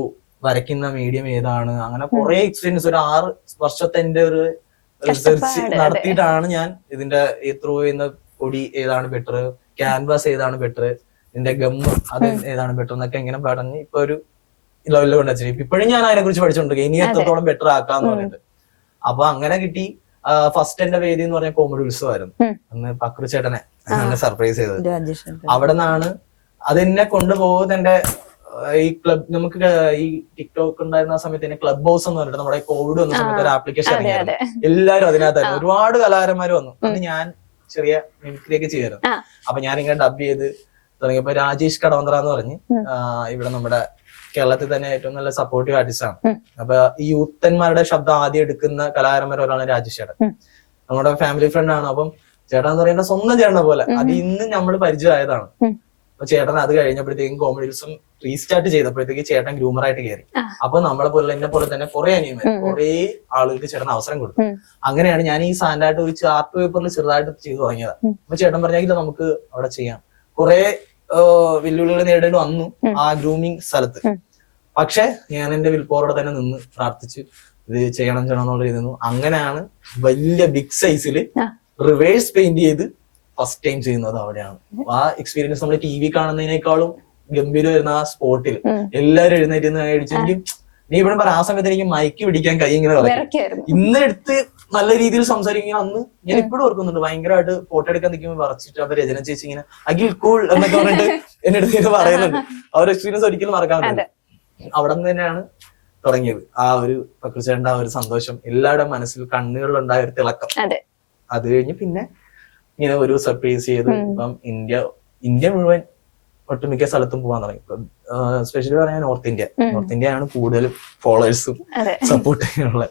വരയ്ക്കുന്ന മീഡിയം ഏതാണ്, അങ്ങനെ കുറെ എക്സ്പീരിയൻസ്, ഒരു 6 വർഷത്തെ എന്റെ ഒരു റിസർച്ച് നടത്തിയിട്ടാണ് ഞാൻ ഇതിന്റെ ത്രൂ ചെയ്യുന്ന പൊടി ഏതാണ് ബെറ്റർ, ക്യാൻവാസ് ഏതാണ് ബെറ്റർ, ഇതിന്റെ ഗം അത് ഏതാണ് ബെറ്റർ എന്നൊക്കെ ഇങ്ങനെ പറഞ്ഞ് ഇപ്പൊ ഒരു ലെവലിൽ കൊണ്ടുവച്ചു. ഇപ്പോഴും ഞാൻ അതിനെ കുറിച്ച് പഠിച്ചോണ്ടിരിക്കും, ഇനി എത്രത്തോളം ബെറ്റർ ആക്കാന്ന് പറഞ്ഞിട്ട്. അപ്പൊ അങ്ങനെ കിട്ടി. ഫസ്റ്റ് എന്റെ വേദി എന്ന് പറഞ്ഞ കോമഡി ഉത്സവമായിരുന്നു. അന്ന് പക്രു ചേട്ടനെ സർപ്രൈസ് ചെയ്തത്. അവിടെ നിന്നാണ് അതെന്നെ കൊണ്ടുപോകുന്നത്. എന്റെ ഈ ക്ലബ്, നമുക്ക് ഈ ടിക്ടോക്ക് ഉണ്ടായിരുന്ന സമയത്ത് തന്നെ ക്ലബ് ഹൗസ് എന്ന് പറഞ്ഞിട്ട് നമ്മുടെ കോവിഡ് വന്ന സമയത്ത് ഒരു ആപ്ലിക്കേഷൻ ഇറങ്ങിയായിരുന്നു. എല്ലാവരും അതിനകത്തായിരുന്നു, ഒരുപാട് കലാകാരന്മാർ വന്നു. അന്ന് ഞാൻ ചെറിയ മിമിക്രിയൊക്കെ ചെയ്യായിരുന്നു. അപ്പൊ ഞാനിങ്ങനെ ഡബ് ചെയ്ത് തുടങ്ങിയപ്പോ രാജേഷ് കടവന്ത്ര എന്ന് പറഞ്ഞ് ഇവിടെ നമ്മുടെ കേരളത്തിൽ തന്നെ ഏറ്റവും നല്ല സപ്പോർട്ടീവ് ആർട്ടിസ്റ്റ് ആണ്. അപ്പൊ ഈ യൂത്തന്മാരുടെ ശബ്ദം ആദ്യം എടുക്കുന്ന കലാകാരന്മാർ ഒരാളാണ് രാജേഷ് ചേട്ടൻ. നമ്മുടെ ഫാമിലി ഫ്രണ്ട് ആണ്. അപ്പം ചേട്ടൻ എന്ന് പറയുന്ന സ്വന്തം ചേട്ടനെ പോലെ അത് ഇന്ന് നമ്മൾ പരിചയമായതാണ്. അപ്പൊ ചേട്ടൻ അത് കഴിഞ്ഞപ്പോഴത്തേക്കും കോമഡി ഉത്സവം റീസ്റ്റാർട്ട് ചെയ്തപ്പോഴത്തേക്ക് ചേട്ടൻ ഗ്രൂമറായിട്ട് കയറി. അപ്പൊ നമ്മളെ പോലെ എന്നെ പോലെ തന്നെ കുറെ അനിയന്മാർ, കുറെ ആളുകൾക്ക് ചേട്ടൻ അവസരം കൊടുത്തു. അങ്ങനെയാണ് ഞാൻ ഈ സാൻഡായിട്ട് ഒരു ചാർട്ട് പേപ്പറിൽ ചെറുതായിട്ട് ചെയ്തു തുടങ്ങിയത്. അപ്പൊ ചേട്ടൻ പറഞ്ഞെങ്കിൽ നമുക്ക് അവിടെ ചെയ്യാം. കുറെ വെല്ലുവിളികൾ നേരിടേണ്ടി വന്നു ആ ഗ്രൂമിങ് സ്ഥലത്ത്. പക്ഷെ ഞാൻ എന്റെ വിൽപ്പോറോടെ തന്നെ നിന്ന് പ്രാർത്ഥിച്ച് ഇത് ചെയ്യണം എന്നുള്ള ഇരുന്നു. അങ്ങനെയാണ് വലിയ ബിഗ് സൈസിൽ റിവേഴ്സ് പെയിന്റ് ചെയ്ത് ഫസ്റ്റ് ടൈം ചെയ്യുന്നത് അവിടെയാണ്. ആ എക്സ്പീരിയൻസ് നമ്മൾ ടി വി കാണുന്നതിനേക്കാളും ഗംഭീരമായിരുന്ന ആ സ്പോട്ടിൽ എല്ലാവരും എഴുന്നേറ്റ് കഴിച്ചെങ്കിൽ നീ ഇവിടെ പറ. ആ സമയത്ത് എനിക്ക് മൈക്ക് പിടിക്കാൻ കൈ ഇങ്ങനെ പറയും. ഇന്ന് എടുത്ത് നല്ല രീതിയിൽ സംസാരിക്കുന്ന അന്ന് ഞാൻ ഇപ്പോഴും ഓർക്കുന്നുണ്ട്. ഭയങ്കരമായിട്ട് ഫോട്ടോ എടുക്കാൻ നിൽക്കുമ്പോൾ വരച്ചിട്ട് അപ്പൊ രചന ചേച്ചി ഇങ്ങനെ അഖിൽ കൂൾ എന്നൊക്കെ പറഞ്ഞിട്ട് എന്റെ അടുത്ത് ഇങ്ങനെ പറയുന്നുണ്ട്. ആ ഒരു എക്സ്പീരിയൻസ് ഒരിക്കലും മറക്കാൻ പറ്റില്ല. അവിടെ നിന്ന് തന്നെയാണ് തുടങ്ങിയത് ആ ഒരു പക്രുചേട്ടന്റെ ആ ഒരു സന്തോഷം, എല്ലാവരുടെ മനസ്സിൽ കണ്ണുകളിലുണ്ടായ ഒരു തിളക്കം. അത് കഴിഞ്ഞ് പിന്നെ ഇങ്ങനെ ഒരു സർപ്രൈസ് ചെയ്ത് ഇപ്പം ഇന്ത്യ മുഴുവൻ ഒട്ടുമിക്ക സ്ഥലത്തും പോകാൻ തുടങ്ങി. ഇപ്പം സ്പെഷ്യലി പറയാൻ നോർത്ത് ഇന്ത്യ ആണ് കൂടുതലും ഫോളോവേഴ്സും സപ്പോർട്ട് ചെയ്യാനുള്ള.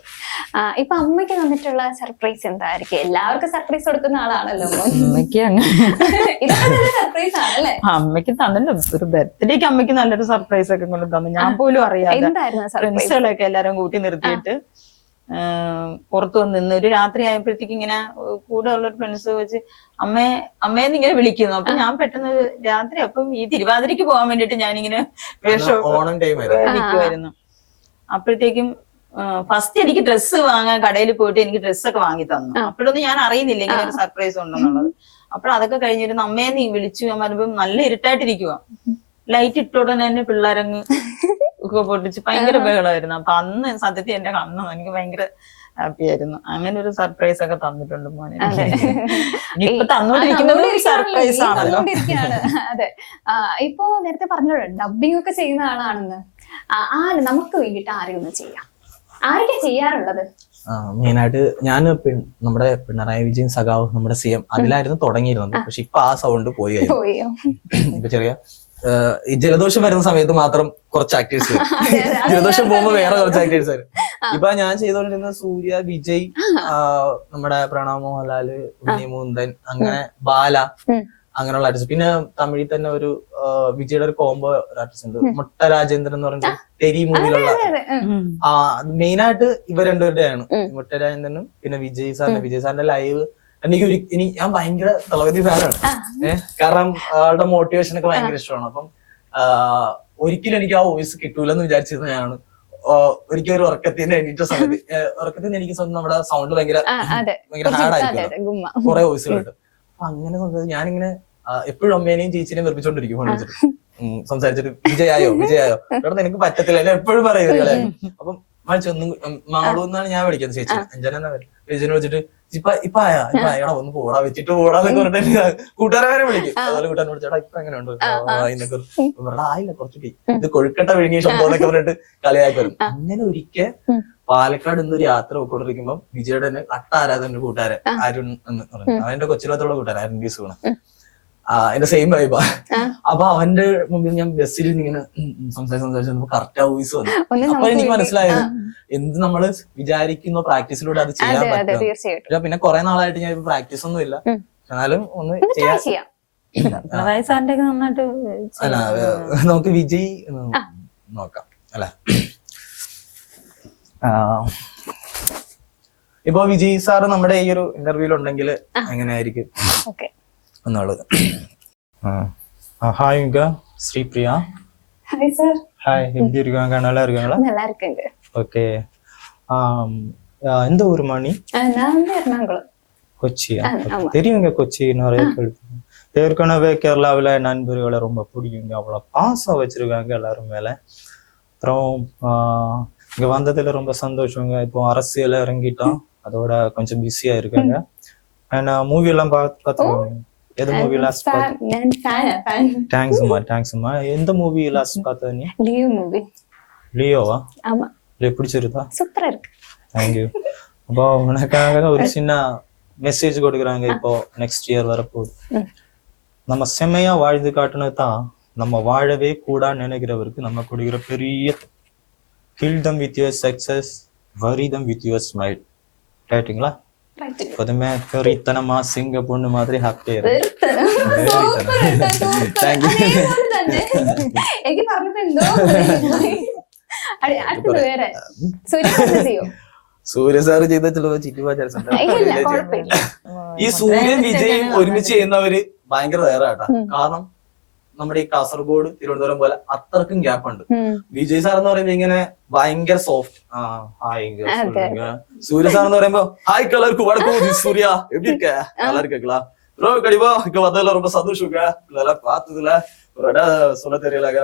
ഇപ്പൊ അമ്മയ്ക്ക് തന്നിട്ടുള്ള സർപ്രൈസ് എന്തായിരിക്കും? എല്ലാവർക്കും സർപ്രൈസ് കൊടുക്കുന്ന ആളാണല്ലോ അമ്മയ്ക്ക്. സർപ്രൈസ് ആണല്ലേ? അമ്മയ്ക്ക് തന്നല്ലോ ഒരു ബർത്ത്ഡേക്ക് അമ്മയ്ക്ക് നല്ലൊരു സർപ്രൈസ് ഒക്കെ കൊണ്ട് തന്നു. ഞാൻ പോലും അറിയാതെ ഫ്രണ്ട്സുകളൊക്കെ എല്ലാരും കൂട്ടി നിർത്തിയിട്ട് പുറത്തു വന്ന് നിന്ന് ഒരു രാത്രി ആയപ്പോഴത്തേക്ക് ഇങ്ങനെ കൂടെ ഉള്ള ഫ്രണ്ട്സ് വെച്ച് അമ്മേന്ന് ഇങ്ങനെ വിളിക്കുന്നു. അപ്പൊ ഞാൻ പെട്ടെന്ന് രാത്രി അപ്പം ഈ തിരുവാതിരക്ക് പോകാൻ വേണ്ടിട്ട് ഞാനിങ്ങനെ വിളിക്കുമായിരുന്നു. അപ്പോഴത്തേക്കും ഫസ്റ്റ് എനിക്ക് ഡ്രസ്സ് വാങ്ങാൻ കടയിൽ പോയിട്ട് എനിക്ക് ഡ്രസ്സൊക്കെ വാങ്ങി തന്നു. അപ്പോഴൊന്നും ഞാൻ അറിയുന്നില്ല ഇങ്ങനെ ഒരു സർപ്രൈസ് ഉണ്ടെന്നുള്ളത്. അപ്പോഴതൊക്കെ കഴിഞ്ഞിരുന്നു അമ്മേന്ന് വിളിച്ചു. ഞാൻ പറയുമ്പോ നല്ല ഇരുട്ടായിട്ടിരിക്കുക, ലൈറ്റ് ഇട്ടോടനെ തന്നെ പിള്ളേരങ്ങ് ഒക്കെ പൊട്ടിച്ച് ഭയങ്കര ബഹളമായിരുന്നു. അപ്പൊ അന്ന് സത്യത്തിൽ എന്റെ കണ്ണ് എനിക്ക് ഭയങ്കര ഹാപ്പി ആയിരുന്നു. അങ്ങനെ ഒരു സർപ്രൈസ് ഒക്കെ തന്നിട്ടുണ്ട് മോനെ. ഇപ്പൊ തന്നോണ്ടിരിക്കുന്നത് സർപ്രൈസ് ആണല്ലോ. അതെ, ഇപ്പൊ നേരത്തെ പറഞ്ഞല്ലോ ഡബിങ് ഒക്കെ ചെയ്യുന്ന ആളാണെന്ന്. നമുക്ക് വേണ്ടിട്ട് ആരെയൊന്നും ചെയ്യാം, ആരൊക്കെ ചെയ്യാറുള്ളത്? മെയിനായിട്ട് ഞാൻ നമ്മുടെ പിണറായി വിജയൻ സഖാവ് നമ്മുടെ CM അതിലായിരുന്നു തുടങ്ങിയിരുന്നത്. പക്ഷെ ഇപ്പൊ ആ സൗണ്ട് പോയി. ഇപ്പൊ ചെറിയ ഈ ജലദോഷം വരുന്ന സമയത്ത് മാത്രം കുറച്ച് ആക്ടേഴ്സ് വരും. ജലദോഷം പോകുമ്പോ വേറെ കുറച്ച് ആക്ടേഴ്സ് വരും. ഇപ്പൊ ഞാൻ ചെയ്തോണ്ടിരുന്ന സൂര്യ, വിജയ്, നമ്മുടെ പ്രണവ് മോഹൻലാല്, ഉണ്ണി മുകുന്ദൻ, അങ്ങനെ ബാല, അങ്ങനെയുള്ള ആർട്ടിസ്റ്റ്. പിന്നെ തമിഴിൽ തന്നെ ഒരു വിജയുടെ ഒരു കോംബോ ആർട്ടിസ്റ്റ് ഉണ്ട്, മുട്ട രാജേന്ദ്രൻ എന്ന് പറഞ്ഞിട്ട് തെരി മൂവിയിലുള്ള. മെയിനായിട്ട് ഇവർ രണ്ടുപേരുടെയാണ്, മുട്ട രാജേന്ദ്രനും പിന്നെ വിജയ് സാറിന്റെ ലൈവ് ഇനി ഞാൻ ഭയങ്കര തളപതി ഫാനാണ്. കാരണം ആളുടെ മോട്ടിവേഷൻ ഒക്കെ ഭയങ്കര ഇഷ്ടമാണ്. അപ്പം ഒരിക്കലും എനിക്ക് ആ വോയിസ് കിട്ടൂലെന്ന് വിചാരിച്ചിരുന്ന ഞാനാണ്. ഒരിക്കലും ഒരു ഉറക്കത്തിന്റെ എണീറ്റ സമയത്ത് ഉറക്കത്തിന് എനിക്ക് നമ്മുടെ സൗണ്ട് ഭയങ്കര ഹാർഡായിരിക്കും, കുറെ വോയിസുകൾ കിട്ടും. അപ്പൊ അങ്ങനെ ഞാനിങ്ങനെ എപ്പോഴും അമ്മേനെയും ചേച്ചിനെയും വെറുപ്പിച്ചോണ്ടിരിക്കും ഫോൺ വെച്ചിട്ട് സംസാരിച്ചിട്ട് വിജയായോ ഇവിടെ എനിക്ക് പറ്റത്തില്ല, എന്നെ എപ്പോഴും പറയുന്നത്. അപ്പം ഒന്നും മാളൂ എന്നാണ് ഞാൻ വിളിക്കുന്നത്, ചേച്ചി അഞ്ജന ചേച്ചിനെ വിളിച്ചിട്ട് ഇപ്പൊ അയാളെ ഒന്ന് പോടാ വെച്ചിട്ട് പോടാന്നൊക്കെ പറഞ്ഞിട്ട് കൂട്ടുകാരെ വരെ വിളിക്കും. അതുപോലെ കൂട്ടുകാരനെ വിളിച്ചേട്ടാ ഇപ്പൊ എങ്ങനെയുണ്ട് എന്നൊക്കെ ഇവിടെ ആയില്ല കുറച്ചുകൂടി ഇത് കൊഴുക്കട്ട വിഴുങ്ങിയ സംഭവം എന്നൊക്കെ പറഞ്ഞിട്ട് കളിയാക്കി വരും. അങ്ങനെ ഒരിക്കൽ പാലക്കാട് ഇന്നൊരു യാത്ര പോയിക്കൊണ്ടിരിക്കുമ്പോൾ വിജയുടെ തന്നെ കട്ട ആരാധന കൂട്ടുകാരൻ അരുൺ എന്ന് പറഞ്ഞു. അവന്റെ കൊച്ചിലോത്തുള്ള കൂട്ടുകാരൻ അരുൺ ഡി സൂണ, എന്റെ സെയിം വൈബാ. അപ്പൊ അവന്റെ മുമ്പിൽ ഞാൻ ബസ്സിൽ ഇങ്ങനെ സംസാരിച്ചു കറക്റ്റ് ആ വോയിസ് വന്നു. അപ്പൊ എനിക്ക് മനസ്സിലായത് എന്ത് നമ്മള് വിചാരിക്കുന്ന പ്രാക്ടീസിലൂടെ അത് ചെയ്യാൻ പറ്റും. പിന്നെ കുറെ നാളായിട്ട് ഞാൻ ഇപ്പൊ പ്രാക്ടീസ് ഒന്നും ഇല്ല, എന്നാലും ഒന്ന് ചെയ്യാം. അല്ല നമുക്ക് വിജയ് നോക്കാം അല്ലെ. ഇപ്പൊ വിജയ് സാറ് നമ്മുടെ ഈ ഒരു ഇന്റർവ്യൂല് ഉണ്ടെങ്കിൽ എങ്ങനെയായിരിക്കും ഓക്കെ എന്നുള്ളത്? ஹாய்ங்க ஸ்ரீபிரியா. Hi sir. ஹாய், எப்படி இருக்காங்க? நல்லா இருக்காங்களா? நல்லா இருக்குங்க. ஓகே. எந்த ஊர் மாணி? நான் வந்து எர்ணாகுளம். கொச்சியா? தெரியுங்க, கொச்சி நிறைய கேள்வி. ஏற்கனவே கேரளாவில் நண்பர்களை ரொம்ப பிடிக்குங்க, அவ்வளோ பாசம் வச்சிருக்காங்க எல்லாரும் மேல. அப்புறம் இங்க வந்ததுல ரொம்ப சந்தோஷங்க. இப்போ அரசியல இறங்கிட்டோம், அதோட கொஞ்சம் பிஸியா இருக்காங்க. மூவி எல்லாம் பார்த்துருவாங்க. எந்த மூவி லாஸ்ட் தேங்க்ஸ்மா. எந்த மூவி லாஸ்ட் பார்த்த நீ? லியோ மூவி. லியோவா? ஆமா. பிடிச்சிருந்தா? சூப்பரா இருக்கு. தேங்க்யூ. அப்போ உனக்காக ஒரு சின்ன மெசேஜ் கொடுக்குறாங்க. இப்போ நெக்ஸ்ட் இயர் வரப்போகுது. நம்ம செம்மையா வாழ்ந்து காட்டுனது தான் நம்ம வாழவே கூடான்னு நினைக்கிறவருக்கு நம்ம கொடுக்குற பெரிய kill them with your success, bury them with your smile. கேட்டீங்களா? எப்போதுமே பெரித்தனமா சிங்க பொண்ணு மாதிரி ஹாப்பியா இருக்கு. എനിക്ക് പറഞ്ഞിട്ടുണ്ടോ? അടുത്തത് വേറെ സൂര്യ സൂര്യ സാറ് ചെയ്ത ഈ സൂര്യൻ വിജയും ഒരുമിച്ച് ചെയ്യുന്നവര് ഭയങ്കര റയർ ആട്ടാ. കാരണം നമ്മുടെ ഈ കാസർഗോഡ് തിരുവനന്തപുരം പോലെ അത്രക്കും ഗ്യാപ്പ് ഉണ്ട്. വിജയ് സാർ എന്ന് പറയുമ്പോ ഇങ്ങനെ ഭയങ്കര സോഫ്റ്റ്. സൂര്യ സാർ എന്ന് പറയുമ്പോ ஹாய் கலருக்கு வணக்கம் சூர்யா, எப்படி இருக்க? நல்லா இருக்கீங்களா? ரொம்ப கண்டிப்பா இங்க வந்ததுல ரொம்ப சந்தோஷங்க. இதெல்லாம் பார்த்ததுல ஒரு இடம் சொல்ல தெரியலங்க.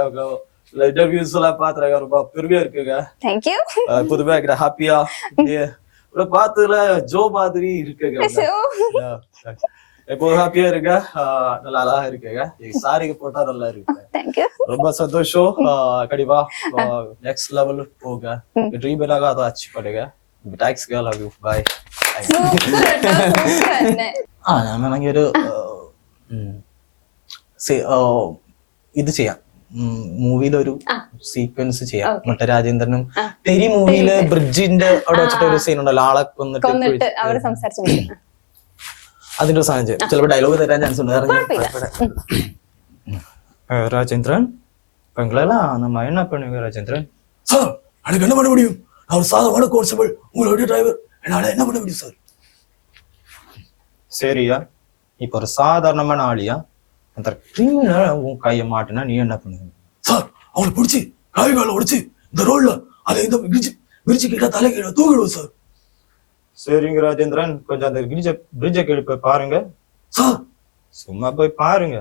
இன்டர்வியூஸ் எல்லாம் பாத்துறாங்க, ரொம்ப பெருமையா இருக்குங்க. தேங்க்யூ. பொதுவா இருக்கிற ஹாப்பியா பார்த்ததுல ஜோ மாதிரி இருக்குங்க. எப்போதும் ஹாப்பியா இருக்க, நல்லா அழகா இருக்குங்க. சாரிக்கு போட்டா நல்லா இருக்கு. ரொம்ப சந்தோஷம். கண்டிப்பா நெக்ஸ்ட் லெவல் போக ட்ரீம் எல்லாம் அதை அச்சீவ் பண்ணுங்க. Thanks girl, love you, bye. ഞാൻ വേണമെങ്കിൽ ഒരു ഇത് ചെയ്യാം, മൂവിയിലൊരു സീക്വൻസ് ചെയ്യാം. മറ്റേ രാജേന്ദ്രനും തെരി മൂവിയില് ബ്രിഡ്ജിന്റെ അവിടെ വെച്ചിട്ട് ഒരു സീൻ ഉണ്ടല്ലോ, ആളെ കൊന്നിട്ട് അതിന്റെ ഒരു സാധനം ചെയ്യാം. ചിലപ്പോ ഡയലോഗ് തരാൻ ചാൻസ് ഉണ്ട്. ராஜேந்திரன், எங்களெல்லாம் நம்ம என்ன பண்ணுங்க ராஜேந்திரன்? சார், எனக்கு என்ன பண்ண முடியும்? நான் ஒரு சாதாரண கான்ஸ்டபிள், உங்களுடைய டிரைவர், என்னால என்ன பண்ண முடியும் சார்? சரியா, இப்ப ஒரு சாதாரணமான ஆளியா அந்த கிரிமினல் உன் கையை மாட்டினா நீ என்ன பண்ணுவீங்க? சார், அவங்களை பிடிச்சி காய்களை உடைச்சு இந்த ரோட்ல அதை இந்த பிரிட்ஜு கிட்ட தலை கீழே தூக்கிடுவோம் சார். சரிங்க ராஜேந்திரன், கொஞ்சம் அந்த பிரிட்ஜை கீழே போய் பாருங்க. சார், சும்மா போய் பாருங்க.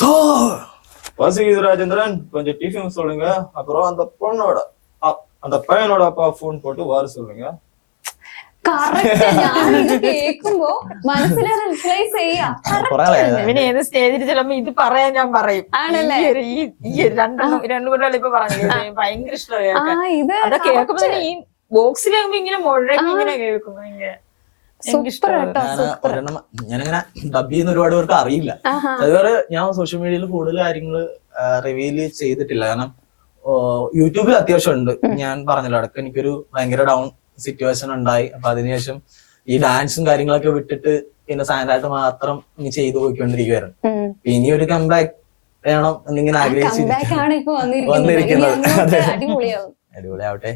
சார், பசிக்குது ராஜேந்திரன், கொஞ்சம் டிஃபன் சொல்லுங்க. அப்புறம் அந்த பொண்ணோட அந்த பையனோட அப்பா போன் போட்டு வர சொல்லுங்க. ഇവന് ഏത് സ്റ്റേജിൽ ചിലപ്പോ ഇത് പറയാൻ ഞാൻ പറയും. രണ്ടു കൊല്ലം ഇപ്പൊ പറഞ്ഞു, ഭയങ്കര ഇഷ്ടമായി. അത് കേൾക്കുമ്പോ ഈ ബോക്സിലാകുമ്പോ ഇങ്ങനെ മുഴങ്ങി ഇങ്ങനെ കേൾക്കും. ഞാനങ്ങനെ ഡബ് ചെയ്യുന്ന ഒരുപാട് പേർക്ക് അറിയില്ല. അതുപോലെ ഞാൻ സോഷ്യൽ മീഡിയയിൽ കൂടുതൽ കാര്യങ്ങൾ റിവീൽ ചെയ്തിട്ടില്ല. കാരണം യൂട്യൂബിൽ അത്യാവശ്യം ഉണ്ട്. ഞാൻ പറഞ്ഞല്ലോ, അടക്കം എനിക്കൊരു ഭയങ്കര ഡൗൺ സിറ്റുവേഷൻ ഉണ്ടായി. അപ്പൊ അതിനുശേഷം ഈ ഡാൻസും കാര്യങ്ങളൊക്കെ വിട്ടിട്ട് പിന്നെ സൈലന്റായിട്ട് മാത്രം ഇനി ചെയ്തു പോയിക്കൊണ്ടിരിക്കുവായിരുന്നു. ഇനി ഒരു കംബാക്ക് വേണം എന്നിങ്ങനെ ആഗ്രഹിച്ചിരിക്കുന്നത്. അടിപൊളിയാവട്ടെ.